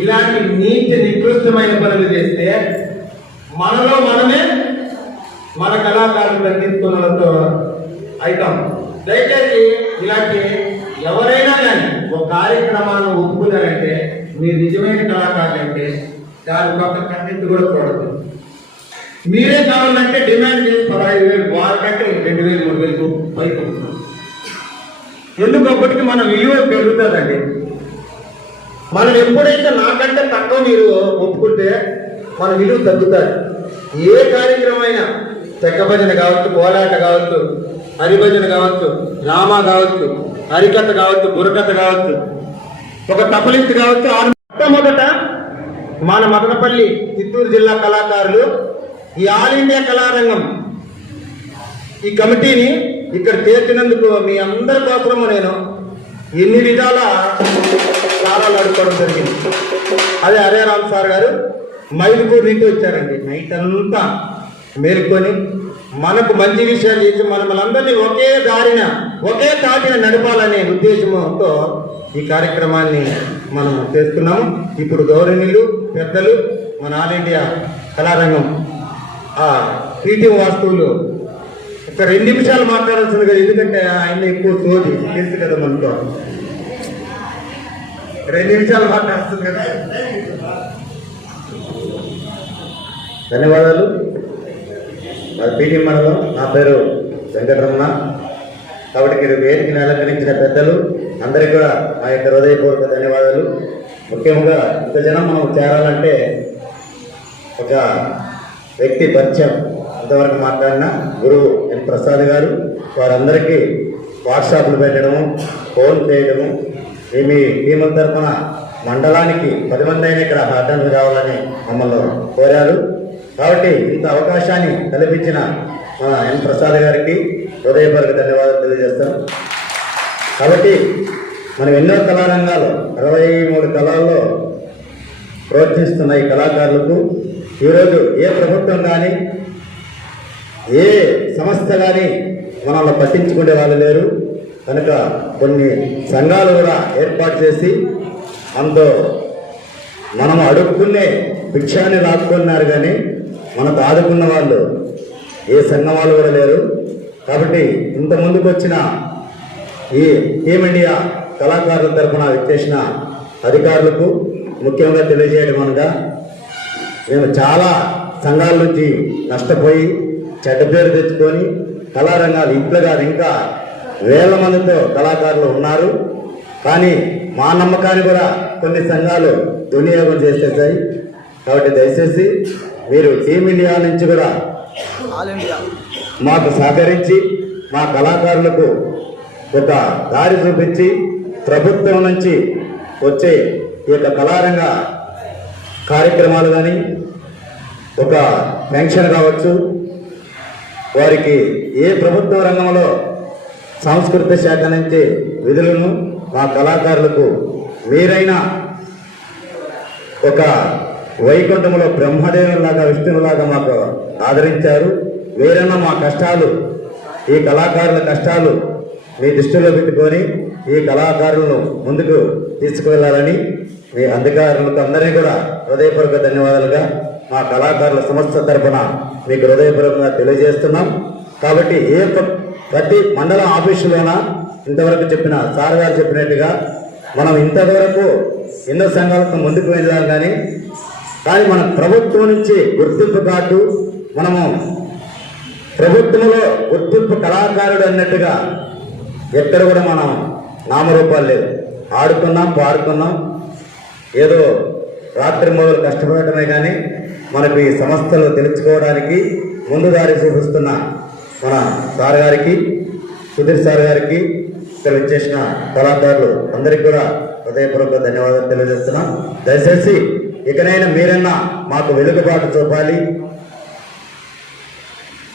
ఇలాంటి నీతి నికృష్టమైన పనులు చేస్తే మనలో మనమే మన కళాకారులు తగ్గించుకున్నతో అవుతాం. దయచేసి ఇలాంటి ఎవరైనా కానీ ఒక కార్యక్రమాన్ని ఒప్పుకున్నారంటే మీరు నిజమైన కళాకారులు అంటే దాని పక్క కన్నెత్తి కూడా చూడదు. మీరే కావాలంటే డిమాండ్ చేసి 15,000 వారికంటే 2,000 3,000 పైకి ఉంటుంది. ఎందుకప్పటికి మన విలువ పెరుగుతుందండి. మనం ఎప్పుడైతే నాకంటే తక్కువ మీరు ఒప్పుకుంటే మన విలువ తగ్గుతుంది. ఏ కార్యక్రమం అయినా చెక్క భజన కావచ్చు, కోలాట కావచ్చు, హరిభజన కావచ్చు, డ్రామా కావచ్చు, హరికథ కావచ్చు, బుర్రకథ కావచ్చు, ఒక తపలించి కావచ్చు. మొట్టమొదట మన మదనపల్లి చిత్తూరు జిల్లా కళాకారులు ఈ ఆల్ ఇండియా కళారంగం ఈ కమిటీని ఇక్కడ చేర్చినందుకు మీ అందరి కోసము నేను ఎన్ని విధాల చాలా నడుపుకోవడం జరిగింది. అదే హరే రామ్ సార్ గారు మైదుకూరు నుంచి వచ్చారండి. నైట్ అంతా మేలుకొని మనకు మంచి విషయాలు చేసి మనల్ని ఒకే దారిన ఒకే తాటిన నడపాలనే ఉద్దేశంతో ఈ కార్యక్రమాన్ని మనం చేస్తున్నాము. ఇప్పుడు గౌరవనీయులు పెద్దలు మన ఆల్ ఇండియా కళారంగం ప్రీతి వాస్తువులు ఒక 2 నిమిషాలు మాట్లాడాల్సింది కదా, ఎందుకంటే ఆయన ఎక్కువ సోది తెలుసు కదా మనతో. 2 నిమిషాలు మాట్లాడుతుంది కదా. ధన్యవాదాలు. మరి పీటీ మండలం, నా పేరు వెంకటరమణ. కాబట్టి మీరు వేదికని అలంకరించిన పెద్దలు అందరికీ కూడా మా యొక్క హృదయపూర్వక ధన్యవాదాలు. ముఖ్యంగా ఇంత జనం మనం చేరాలంటే ఒక వ్యక్తి పరిచయం ఇంతవరకు మాట్లాడిన గురువు ఎన్ ప్రసాద్ గారు, వారందరికీ వాట్సాప్లు పెట్టడము, ఫోన్ చేయడము, మీ టీం తరఫున మండలానికి 10 మంది అయినా ఇక్కడ అటెండ్ కావాలని మమ్మల్ని కోరారు. కాబట్టి ఇంత అవకాశాన్ని కల్పించిన మా ఎన్ ప్రసాద్ గారికి హృదయపూర్వక ధన్యవాదాలు తెలియజేస్తాం. కాబట్టి మనం ఎన్నో కళారంగాలు 63 కళల్లో ప్రోత్సహిస్తున్న ఈ కళాకారులకు ఈరోజు ఏ ప్రభుత్వం కానీ ఏ సంస్థ కానీ మనల్ని పట్టించుకునే వాళ్ళు లేరు. కనుక కొన్ని సంఘాలు కూడా ఏర్పాటు చేసి మనతో మనం అడుక్కునే భిక్షాన్ని లాక్కున్నారు, కానీ మనకు ఆదుకున్న వాళ్ళు ఏ సంఘం వాళ్ళు కూడా లేరు. కాబట్టి ఇంత ముందుకు వచ్చిన ఈ టీమిండియా కళాకారుల తరఫున విచ్చేసిన అధికారులకు ముఖ్యంగా తెలియజేయడం అనగా, మేము చాలా సంఘాల నుంచి నష్టపోయి చెడ్డ పేరు తెచ్చుకొని కళారంగాలు ఇంట్లో కాదు ఇంకా వేల మందితో కళాకారులు ఉన్నారు. కానీ మా నమ్మకాన్ని కూడా కొన్ని సంఘాలు దుర్వినియోగం చేసేసాయి. కాబట్టి దయచేసి మీరు టీమిండియా నుంచి కూడా మాకు సహకరించి మా కళాకారులకు ఒక దారి చూపించి ప్రభుత్వం నుంచి వచ్చే ఈ యొక్క కళారంగ కార్యక్రమాలు కానీ ఒక పెన్షన్ కావచ్చు, వారికి ఏ ప్రభుత్వ రంగంలో సాంస్కృతిక శాఖ నుంచి విధులను మా కళాకారులకు మీరైనా ఒక వైకుంఠంలో బ్రహ్మదేవులాగా విష్ణువులాగా మాకు ఆదరించారు. మీరైనా మా కష్టాలు, ఈ కళాకారుల కష్టాలు మీ దృష్టిలో పెట్టుకొని ఈ కళాకారులను ముందుకు తీసుకువెళ్ళాలని మీ అధికారులకు అందరినీ కూడా హృదయపూర్వక ధన్యవాదాలుగా మా కళాకారుల సంస్థ తరఫున మీకు హృదయపూర్వకంగా తెలియజేస్తున్నాం. కాబట్టి ప్రతి మండల ఆఫీసులోన ఇంతవరకు చెప్పిన సార్ గారు చెప్పినట్టుగా మనం ఇంతవరకు ఎన్నో సంఘాలతో ముందుకు వెళ్ళాం, కానీ మన ప్రభుత్వం నుంచి గుర్తింపు కార్డు, మనము ప్రభుత్వంలో గుర్తింపు కళాకారుడు అన్నట్టుగా ఎక్కడ కూడా మనం నామరూపాలు లేదు. ఆడుకున్నాం, పాడుకున్నాం, ఏదో రాత్రి మొదలు కష్టపడటమే, కానీ మనకు ఈ సంస్థలు తెలుసుకోవడానికి ముందు దారి చూపిస్తున్న మన సార్ గారికి, సుధీర్ సార్ గారికి, ఇక్కడ వచ్చేసిన కళాకారులు అందరికీ కూడా హృదయపూర్వక ధన్యవాదాలు తెలియజేస్తున్నాం. దయచేసి ఇకనైనా మీరన్నా మాకు వెలుగుబాటు చూపాలి.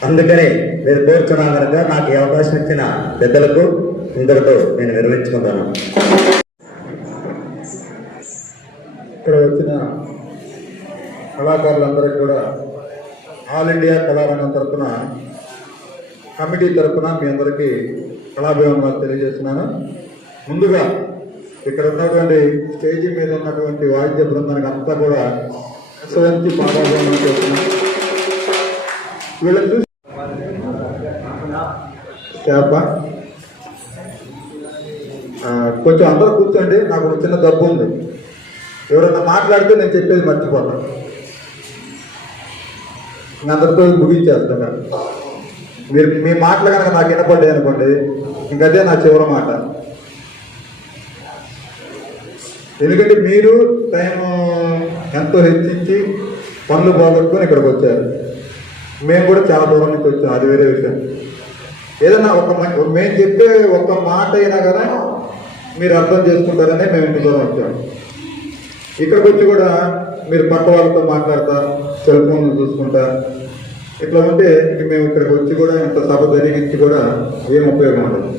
అందుకని మీరు కోరుచున్నాను కనుక నాకు ఈ అవకాశం ఇచ్చిన పెద్దలకు ఇంతటితో నేను విరమించుకుంటాను. ఇక్కడ వచ్చిన కళాకారులందరికీ కూడా ఆల్ ఇండియా కళారంగం తరఫున కమిటీ తరఫున మీ అందరికీ కళాభివందనాలు తెలియజేస్తున్నాను. ముందుగా ఇక్కడ ఉన్నటువంటి స్టేజీ మీద ఉన్నటువంటి వాయిద్య బృందానికి అంతా కూడా విశ్వసించి పాదాభివందనం చేస్తున్నాను. వీళ్ళని చూసి కొంచెం అందరూ కూర్చోండి. నాకు ఒక చిన్న దబ్బు ఉంది, ఎవరన్నా మాట్లాడితే నేను చెప్పేది మర్చిపోతాను. అందరితో ముగించేస్తాను. మీరు మీ మాటలు కనుక నాకు వినపడ్డాయి అనుకోండి, ఇంకదే నా చివరి మాట. ఎందుకంటే మీరు టైం ఎంతో హెచ్చించి పనులు పోగొట్టుకొని ఇక్కడికి వచ్చారు. మేము కూడా చాలా దూరం నుంచి వచ్చాం, అది వేరే విషయం. ఏదన్నా మేము చెప్పే ఒక మాట అయినా కదా మీరు అర్థం చేసుకుంటారనే మేము ఇంటి దూరం వచ్చాం. ఇక్కడికి వచ్చి కూడా మీరు పక్క వాళ్ళతో మాట్లాడతా, సెల్ ఫోన్లు చూసుకుంటా ఇట్లా ఉంటే మేము ఇక్కడికి వచ్చి కూడా ఇంత సభ జరిగించి కూడా ఏం ఉపయోగం ఉండదు.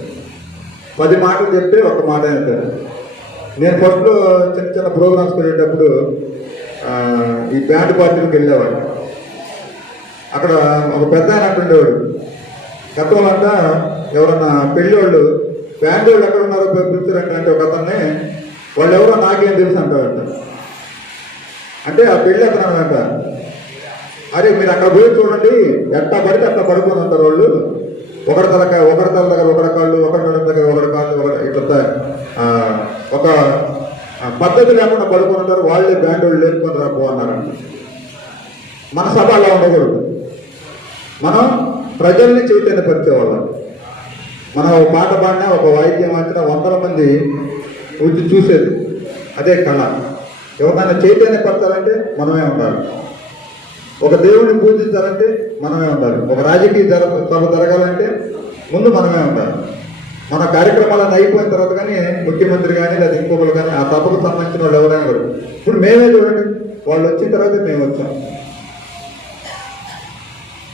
10 మాటలు చెప్తే ఒక మాట అంటారు. నేను ఫస్ట్లో చిన్న చిన్న ప్రోగ్రామ్స్కి వెళ్ళేటప్పుడు ఈ బ్యాండ్ పార్టీలకు వెళ్ళేవాడు. అక్కడ ఒక పెద్ద ఆయన అంటుండేవాడు, గతంలో అంట ఎవరన్నా పెళ్ళోళ్ళు బ్యాండ్ వాళ్ళు ఎక్కడ ఉన్నారో పిలుచారంటే ఒక అతన్ని వాళ్ళు ఎవరో నాకేం తెలుసు అంటారంట. అంటే ఆ పెళ్ళి అతను అంట, అరే మీరు అక్కడ పోయి చూడండి, ఎట్లా పడితే అట్లా పడుకొని ఉంటారు వాళ్ళు, ఒకరి తల దగ్గర ఒకరి కాళ్ళు, ఒకరి దగ్గర ఒకరి కాళ్ళు, ఇట్లా ఒక పద్ధతి లేకుండా పడుకొని ఉంటారు, వాళ్ళే బ్యాండ్ వాళ్ళు లేపుకొని రాబోన్నారంట. మన సభ అలా ఉండకూడదు. మనం ప్రజల్ని చైతన్యపరిచేవాళ్ళం. మనం ఒక పాట పాడినా, ఒక వాయిద్యం వాడినా 100 మంది వచ్చి చూసేది. అదే కళ. ఎవరినైనా చైతన్యపరచాలంటే మనమే ఉండాలి. ఒక దేవుడిని పూజించాలంటే మనమే ఉండాలి. ఒక రాజకీయ సభ జరగాలంటే ముందు మనమే ఉండాలి. మన కార్యక్రమాలన్నీ అయిపోయిన తర్వాత కానీ ముఖ్యమంత్రి కానీ లేదా ఇంకొకరు కానీ ఆ సభకు సంబంధించిన వాళ్ళు ఎవరైనా కూడా ఇప్పుడు మేమే చూడండి, వాళ్ళు వచ్చిన తర్వాత మేము వచ్చాం.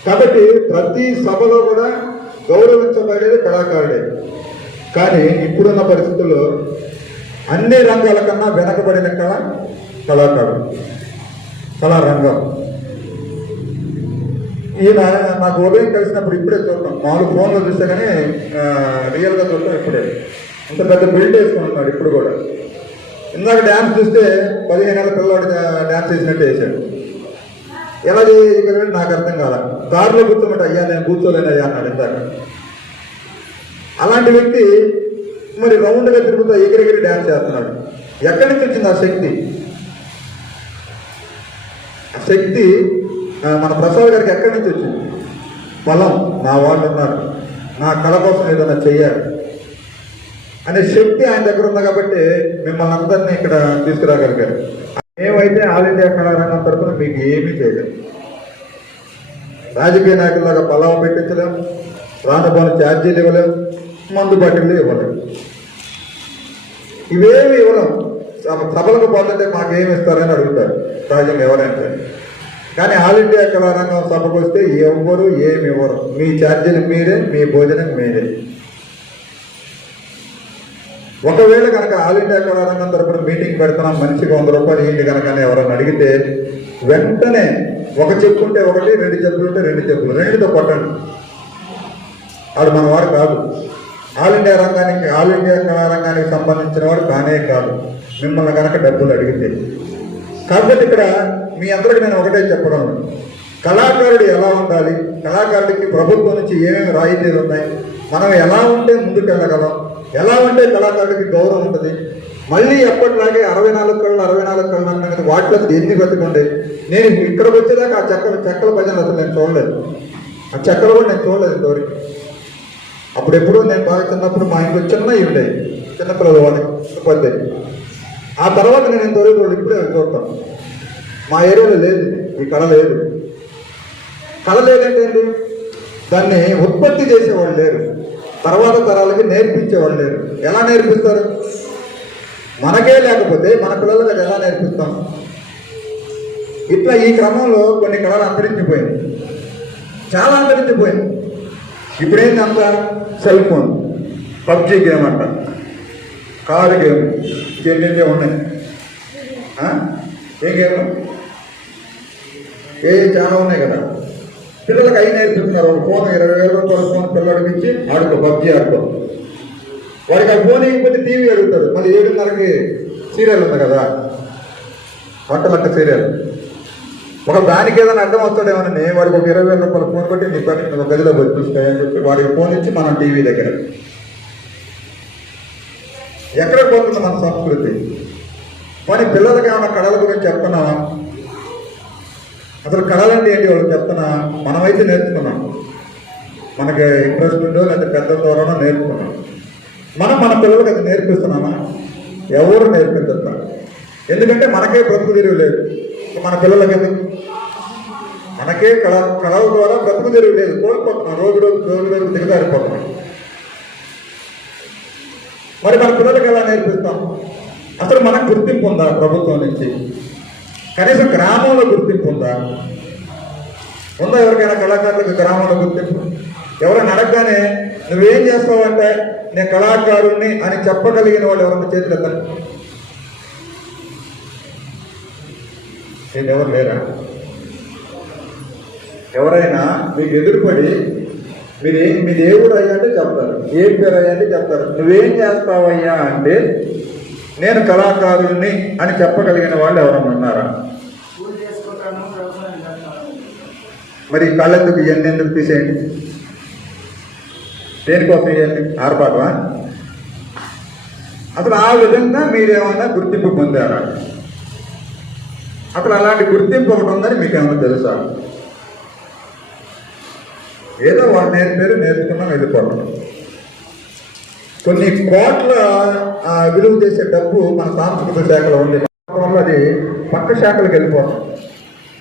కాబట్టి ప్రతి సభలో కూడా గౌరవించబడేది కళాకారుడే. కానీ ఇప్పుడున్న పరిస్థితుల్లో అన్ని రంగాల కన్నా వెనకబడిన కళాకారుడు, కళారంగం. ఈయన నాకు ఉదయం కలిసినప్పుడు ఇప్పుడే చూడటం, మామూలు ఫోన్లో చూస్తే కానీ రియల్గా చూడటం ఇప్పుడే. ఇంత పెద్ద బిల్డ్ వేసుకుంటున్నాడు ఇప్పుడు కూడా. ఇందాక డ్యాన్స్ చూస్తే 15 ఏళ్ళ పిల్లవాడు డ్యాన్స్ చేసినట్టు వేసాడు. ఎలా చేయగలిగాడు నాకు అర్థం కాల. కారులో కూర్చోమంటే అయ్యా నేను కూర్చోలేనయ్యా అన్నాడు ఇందాక. అలాంటి వ్యక్తి మరి రౌండ్గా తిరుగుతూ ఎగిరెగిరి డ్యాన్స్ చేస్తున్నాడు. ఎక్కడి నుంచి వచ్చింది ఆ శక్తి? ఆ శక్తి మన ప్రసాద్ గారికి ఎక్కడి నుంచి వచ్చింది? బలం, నా వాళ్ళు ఉన్నారు, నా కళ కోసం ఏదైనా చెయ్యాలి అనే శక్తి ఆయన దగ్గర ఉంది కాబట్టి మిమ్మల్ని అందరినీ ఇక్కడ తీసుకురాగలిగారు. మేమైతే ఆల్ ఇండియా కళారంగం తరఫున మీకు ఏమీ చేయలేం. రాజకీయ నాయకులాగా పలావ పెట్టించలేం, రానుబాను ఛార్జీలు ఇవ్వలేం, మందు బాటిళ్ళు ఇవ్వలేం, ఇవేమి ఇవ్వలేం. సభలకు పోతుంటే మాకేమి ఇస్తారని అడుగుతారు సహజంగా ఎవరైనా. కానీ ఆల్ ఇండియా కళారంగం సభకు వస్తే ఎవ్వరు ఏమి ఇవ్వరు. మీ ఛార్జీలు మీరే, మీ భోజనం మీరే. ఒకవేళ కనుక ఆల్ ఇండియా కళారంగం తరపున మీటింగ్ పెడుతున్నాం, మనిషికి 100 రూపాయలు ఏంటి కనుక ఎవరైనా అడిగితే వెంటనే ఒక చెప్పు ఉంటే ఒకటి, 2 చెప్పులు ఉంటే 2 చెప్పులు, 2తో కొట్టండి. వాడు మన వాడు కాదు. ఆల్ ఇండియా కళారంగానికి సంబంధించిన వాడు కానే కాదు మిమ్మల్ని కనుక డబ్బులు అడిగితే. కాబట్టి ఇక్కడ మీ అందరికీ నేను ఒకటే చెప్పడం, కళాకారుడు ఎలా ఉండాలి, కళాకారుడికి ప్రభుత్వం నుంచి ఏమేమి రాయితీలు ఉన్నాయి, మనం ఎలా ఉంటే ముందుకు వెళ్ళగలం, ఎలా ఉంటే కళాకారుడికి గౌరవం ఉంటుంది. మళ్ళీ ఎప్పటిలాగే 64 కళ్ళు అన్నది వాటిలో ఎన్ని బతుకుండే. నేను ఇక్కడికి వచ్చేదాకా ఆ చెక్కల భజనలు అసలు నేను చూడలేదు. ఆ చెక్కలు కూడా నేను చూడలేదు ఇంతవరకు. అప్పుడెప్పుడు నేను బాగా చిన్నప్పుడు మా ఇంట్లో చిన్నవి ఉండేవి, చిన్నపిల్లలు వాళ్ళకి పద్దే. ఆ తర్వాత నేను ఇంతవరకు వాళ్ళు ఇప్పుడే చూడతాను. మా ఏరియాలో లేదు, ఈ కళ లేదు. కళ లేదంటే ఏంటి? దాన్ని ఉత్పత్తి చేసేవాళ్ళు లేరు, తర్వాత తరాలకి నేర్పించేవాళ్ళు లేరు. ఎలా నేర్పిస్తారు? మనకే లేకపోతే మన పిల్లలకు అది ఎలా నేర్పిస్తాం? ఇట్లా ఈ క్రమంలో కొన్ని కళలు అంతరించిపోయింది, చాలా అంతరించిపోయింది. ఇప్పుడేంటి అంతా సెల్ ఫోన్, పబ్జీ గేమ్ అంట, కారు గేమ్, ఇంకేంటంటే ఉన్నాయి. ఏ గేమ్ చాలా ఉన్నాయి కదా. పిల్లలకు అవి నేర్పిస్తున్నారు. ఒక ఫోన్ 20,000 రూపాయల ఫోన్ పిల్లడికి ఇచ్చి ఆడుకో, పబ్జీ ఆడుకో. వాడికి ఆ ఫోన్ ఇవ్వకపోతే టీవీ అడుగుతాడు. మళ్ళీ 7:30కి సీరియల్ ఉంది కదా, వంటలక్క సీరియల్. ఒక దానికి ఏదైనా అర్థం వస్తాడేమోనని వాడికి ఒక 20,000 రూపాయల ఫోన్ కొట్టి నీ పని ఒక గదిలో పోయి చూస్తాయని చెప్పి వాడికి ఫోన్ ఇచ్చి మనం టీవీ దగ్గర. ఎక్కడ పోతుంది మన సంస్కృతి? కానీ పిల్లలకి ఏమైనా కళల గురించి చెప్తున్నావా? అసలు కళలంటే ఏంటి వాళ్ళు చెప్తున్నా, మనమైతే నేర్చుకున్నాం, మనకి ఇంట్రెస్ట్ ఉందో లేదా పెద్దల ద్వారానో నేర్చుకున్నాం. మనం మన పిల్లలకి అది నేర్పిస్తున్నామా? ఎవరు నేర్పించట్లా. ఎందుకంటే మనకే బ్రతుకు తెరువు లేదు, మన పిల్లలకి ఎందుకు? మనకే కళల ద్వారా బ్రతుకు తెరువు లేదు, కోల్పోతున్నాం, రోజు దిగజారిపోతున్నాం. మరి మన పిల్లలకి ఎలా నేర్పిస్తాం? అసలు మనకు గుర్తింపు ఉందా ప్రభుత్వం నుంచి? కనీసం గ్రామంలో గుర్తింపు ఉందా? ఎవరికైనా కళాకారులకు గ్రామంలో గుర్తింపు? ఎవరైనా అడగగానే నువ్వేం చేస్తావంటే నేను కళాకారుణ్ణి అని చెప్పగలిగిన వాళ్ళు ఎవరైనా చేతులు ఎత్తారు? నేను ఎవరు లేరా? ఎవరైనా మీకు ఎదురుపడి మీ దేవుడు అయ్యా అంటే చెప్తారు, ఏం పేరు అయ్యా అంటే చెప్తారు. నువ్వేం చేస్తావయ్యా అంటే నేను కళాకారుణ్ణి అని చెప్పగలిగిన వాళ్ళు ఎవరన్నా ఉన్నారా? మరి కళ్ళెందుకు ఇవన్నీ ఎందుకు తీసేయండి? దేనికోసం ఇవన్నీ ఆర్పాటమా? అసలు ఆ విధంగా మీరేమన్నా గుర్తింపు పొందారా? అసలు అలాంటి గుర్తింపు ఒకటి ఉందని మీకేమన్నా తెలుసా? ఏదో వాళ్ళు నేర్చుకున్నాం, వెళ్ళిపోవడం. కొన్ని కోట్ల విలువ చేసే డబ్బు మన సాంస్కృతిక శాఖలో ఉంది, అది పక్క శాఖలకు వెళ్ళిపోతాం.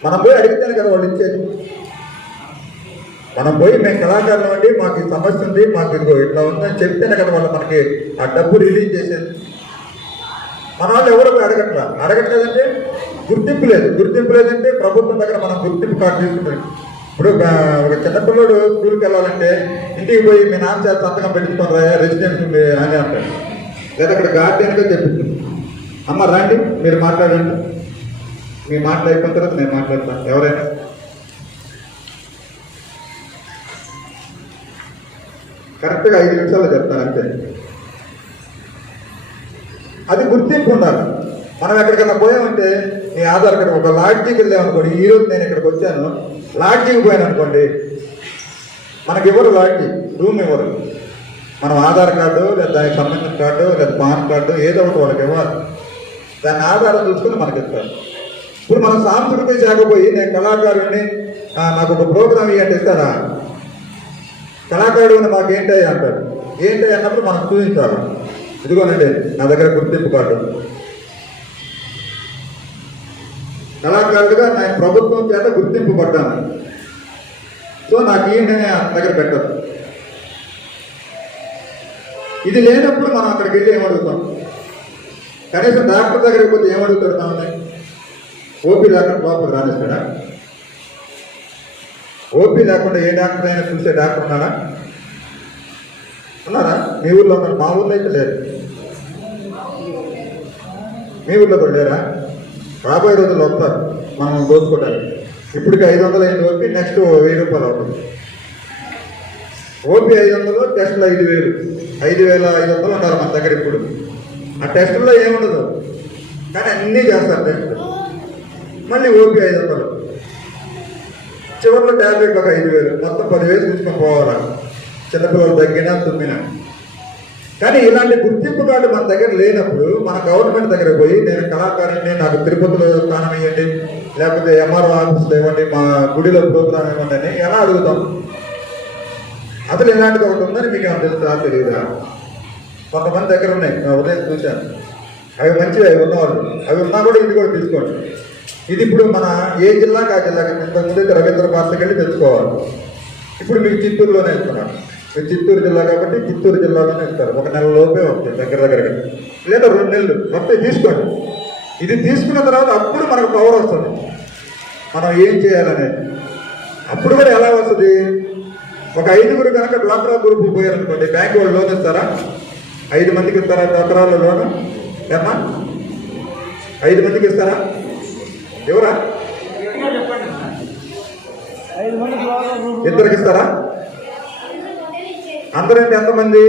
మనం పోయి అడిగితేనే కదా వాళ్ళు ఇచ్చేది. మనం పోయి మేము కళాకారులు అండి, మాకు ఈ సమస్య ఉంది, మాకు ఇదిగో ఇట్లా ఉందని చెప్తేనే కదా వాళ్ళు మనకి ఆ డబ్బు రిలీజ్ చేసేది. మన వాళ్ళు ఎవరు అడగట్లేదంటే గుర్తింపు లేదంటే ప్రభుత్వం దగ్గర మనం గుర్తింపు కార్డు తీసుకుంటాం. ఇప్పుడు ఒక చిన్నపిల్లడు స్కూల్కి వెళ్ళాలంటే ఇంటికి పోయి మీ నాన్న చేత సంతకం పెట్టుకుంటారా, రెసిడెన్స్ ఉంది అని అంటాడు. లేదా అక్కడ గార్డెన్గా చెప్పింది, అమ్మ రండి మీరు మాట్లాడండి, మీ మాట్లాడిపోయిన తర్వాత నేను మాట్లాడతాను. ఎవరైనా కరెక్ట్గా 5 నిమిషాల్లో చెప్తాను అంతే. అది గుర్తింపు ఉండాలి. మనం ఎక్కడికైనా పోయామంటే నీ ఆధార్ కార్డు, ఒక లాడ్జికి వెళ్ళామనుకోండి, ఈరోజు నేను ఇక్కడికి వచ్చాను, లాడ్జికి పోయాను అనుకోండి, మనకి ఎవరు లాడ్జి రూమ్ ఇవ్వరు. మనం ఆధార్ కార్డు లేదా దానికి సంబంధించిన కార్డు లేదా పాన్ కార్డు ఏదో ఒకటి వాళ్ళకి ఇవ్వాలి. దాన్ని ఆధారం చూసుకొని మనకి ఇస్తారు. ఇప్పుడు మన సాంస్కృతిక శాఖ పోయి నేను కళాకారుడిని నాకు ఒక ప్రోగ్రామ్ ఇవ్వండి ఇస్తారా? కళాకారుడు మాకు ఏంటయ్యా అంటాడు. ఏంటయ్యా అన్నప్పుడు మనం చూపించాలి, ఇదిగోనండి నా దగ్గర గుర్తింపు కార్డు, కళాకారుడిగా నేను ప్రభుత్వం చేత గుర్తింపు పడ్డాను, సో నాకు ఏంటనే దగ్గర పెట్టదు. ఇది లేనప్పుడు మనం అక్కడికి వెళ్ళి ఏమడుగుతాం? కనీసం డాక్టర్ దగ్గరికి పోతే ఏమడుగుతాడు? ఓపీ లేకుండా లోపలికి రానిస్తాడా? ఓపీ లేకుండా ఏ డాక్టర్ అయినా చూసే డాక్టర్ ఉన్నారా? మీ ఊళ్ళో ఉన్నారు, మా ఊళ్ళో అయితే లేదు. మీ ఊళ్ళో కూడా లేరా? రాబోయే రోజుల్లో వస్తారు మనం దోచుకోవడానికి. ఇప్పటికి 500 అయింది ఓపీ, నెక్స్ట్ 1000 రూపాయలు అవుతుంది. ఓపీ 500, టెస్టులు 5000, 5500 ఉండాలి మన దగ్గర. ఇప్పుడు ఆ టెస్టుల్లో ఏముండదు, కానీ అన్నీ చేస్తారు టెస్టులు. మళ్ళీ ఓపీ 500, చివరిలో ట్యాబ్లెట్ ఒక 5000, మొత్తం 10,000 తీసుకొని పోవాలా చిన్నపిల్లలు తగ్గినా తుమ్మినా. కానీ ఇలాంటి గుర్తింపు కార్డు మన దగ్గర లేనప్పుడు మన గవర్నమెంట్ దగ్గర పోయి నేను కళాకారుని, నాకు తిరుపతిలో స్థానం ఇవ్వండి, లేకపోతే ఎంఆర్ఓ ఆఫీసులో ఇవ్వండి, మా గుడిలో ప్రోగ్రాం ఇవ్వండి అని ఎలా అడుగుతాం? అసలు ఇలాంటిది ఒకటి ఉందని మీకు ఏమైనా తెలుసా? తెలియదా? కొంతమంది దగ్గర ఉన్నాయి, ఉదయం చూశాను, అవి మంచివి, అవి ఉన్నవాళ్ళు, అవి ఉన్నా కూడా ఇది కూడా తీసుకోండి. ఇది ఇప్పుడు మన ఏ జిల్లాకి ఆ జిల్లాకి, ఇంతకుముందు రవీంద్ర భారతికి వెళ్ళి తెచ్చుకోవాలి. ఇప్పుడు మీకు చిత్తూరులోనే ఇస్తున్నారు. మీరు చిత్తూరు జిల్లా కాబట్టి చిత్తూరు జిల్లాలోనే ఇస్తారు. 1 నెల లోపే వస్తుంది దగ్గరగా, లేదా 2 నెలలు వస్తే తీసుకోండి. ఇది తీసుకున్న తర్వాత అప్పుడు మనకు పవర్ వస్తుంది, మనం ఏం చేయాలనేది. అప్పుడు కూడా ఎలా వస్తుంది? ఒక 5గురు కనుక డ్వాక్రా గ్రూప్ పోయారనుకోండి, బ్యాంక్ వాళ్ళు లోన్ ఇస్తారా? 5 మందికి ఇస్తారా డ్వాక్రాలో లోను? ఏమ్మా 5 మందికి ఇస్తారా? ఎవరా? 2 ఇస్తారా? అందరంటే ఎంతమంది?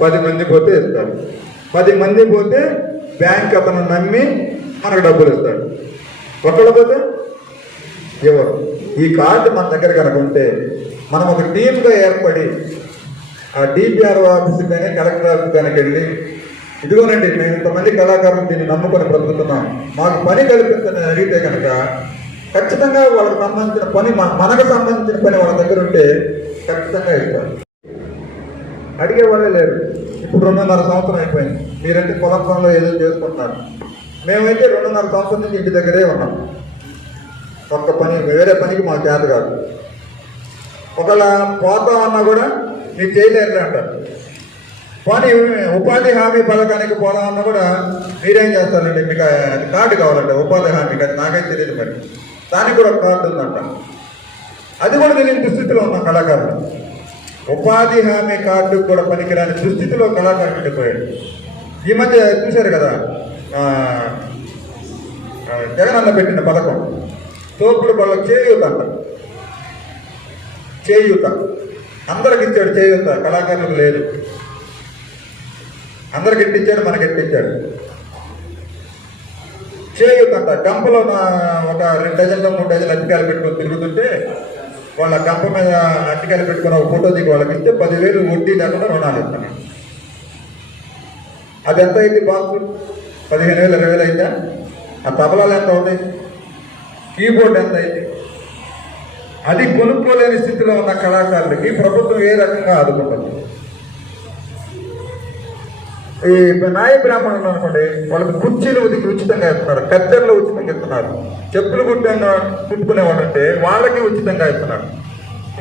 10 మంది పోతే ఇస్తారు. 10 మంది పోతే బ్యాంక్ అతను నమ్మి మనకు డబ్బులు ఇస్తాడు. ఒక్కళ్ళు పోతే ఎవరు? ఈ కార్డు మన దగ్గర కనుక ఉంటే మనం ఒక టీమ్గా ఏర్పడి ఆ డిపిఆర్ఓ ఆఫీస్కి కానీ కలెక్టర్ ఆఫీస్కి కానీ వెళ్ళి, ఇదిగోనండి మేము ఇంతమంది కళాకారులు దీన్ని నమ్ముకొని బ్రతుకుతున్నాం, మాకు పని కల్పించని అడిగితే కనుక ఖచ్చితంగా వాళ్ళకి సంబంధించిన పని మనకు సంబంధించిన పని వాళ్ళ దగ్గర ఉంటే ఖచ్చితంగా ఇస్తారు. అడిగే వాళ్ళే లేరు. ఇప్పుడు 2.5 సంవత్సరం అయిపోయింది. మీరంటే పొలం పనులు ఏదో చేసుకుంటున్నారు. మేమైతే 2.5 సంవత్సరం నుంచి ఇంటి దగ్గరే ఉన్నాం. ఒక్క పని వేరే పనికి మాకు చేత కాదు. ఒకవేళ పోతామన్నా కూడా మీరు చేయలేరు అంటారు. పని ఉపాధి హామీ పథకానికి పోదామన్నా కూడా మీరేం చేస్తారండి, మీకు కార్డు కావాలంటే ఉపాధి హామీకి, అది నాకైతే తెలియదు. మరి దానికి కూడా కార్డు ఉందంట. అది కూడా తెలియని దుస్థితిలో ఉన్న కళాకారులు. ఉపాధి హామీ కార్డు కూడా పనికిరాని దుస్థితిలో కళాకారులు ఉండిపోయాడు. ఈ మధ్య చూశారు కదా, జగనన్న పెట్టిన పథకం తోపుడు వాళ్ళకి చేయూత అంట. చేయూత అందరికి ఇచ్చాడు. చేయూత కళాకారులకు లేదు. అందరికి ఎట్టిచ్చాడు, మనకి ఎట్టిచ్చాడు. చేయూత అంట. గంపలో ఒక 2 డజన్లు 3 డజన్లు అట్టికాయలు పెట్టుకొని తిరుగుతుంటే వాళ్ళ గంప మీద అట్టికాయలు పెట్టుకుని ఒక ఫోటో దిగి వాళ్ళకి ఇస్తే 10,000 వడ్డీ లేకుండా రుణాలు ఇస్తాను. అది ఎంత అయింది బాక్సు? 15,000 20,000 అయిందా? ఆ తబలాలు ఎంత అవుతాయి? కీబోర్డ్ ఎంత అయింది? అది కొనుక్కోలేని స్థితిలో ఉన్న కళాకారులకి ప్రభుత్వం ఏ రకంగా ఆదుకుంటుంది? ఈ నాయ బ్రాహ్మణులు అనుకోండి, వాళ్ళకి కుర్చీలు ఉచితంగా ఇస్తున్నారు, కత్తెరలు ఉచితంగా ఇస్తున్నారు, చెప్పులు కుట్టుకునే వాళ్ళు ఉంటే వాళ్ళకి ఉచితంగా ఇస్తున్నారు,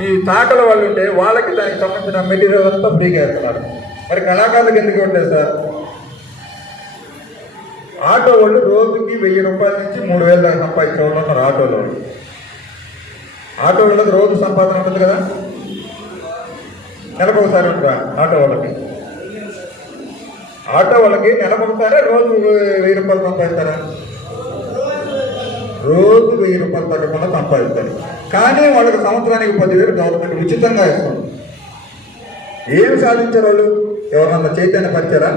ఈ తాకల వాళ్ళు ఉంటే వాళ్ళకి దానికి సంబంధించిన మెటీరియల్ అంతా ఫ్రీగా ఇస్తున్నారు. మరి కళాకారులకు ఎందుకు ఉంటుంది సార్? ఆటో వాళ్ళు రోజుకి 1,000 రూపాయల నుంచి 3,000 దాకా సంపాదించే వాళ్ళు ఉన్నారు. ఆటో వాళ్ళకి రోజు సంపాదన ఉంటుంది కదా, నెలకు ఒకసారి ఉంటుందా ఆటో వాళ్ళకి? ఆటో వాళ్ళకి నెలకు ఒకసారి రోజు 1,000 రూపాయలు సంపాదిస్తారా? రోజు 1,000 రూపాయలు తగ్గకుండా సంపాదిస్తారు. కానీ వాళ్ళకి సంవత్సరానికి 10,000 గవర్నమెంట్ ఉచితంగా ఇస్తుంది. ఏం సాధించారు వాళ్ళు? ఎవరన్నా చైతన్య పరిచారా?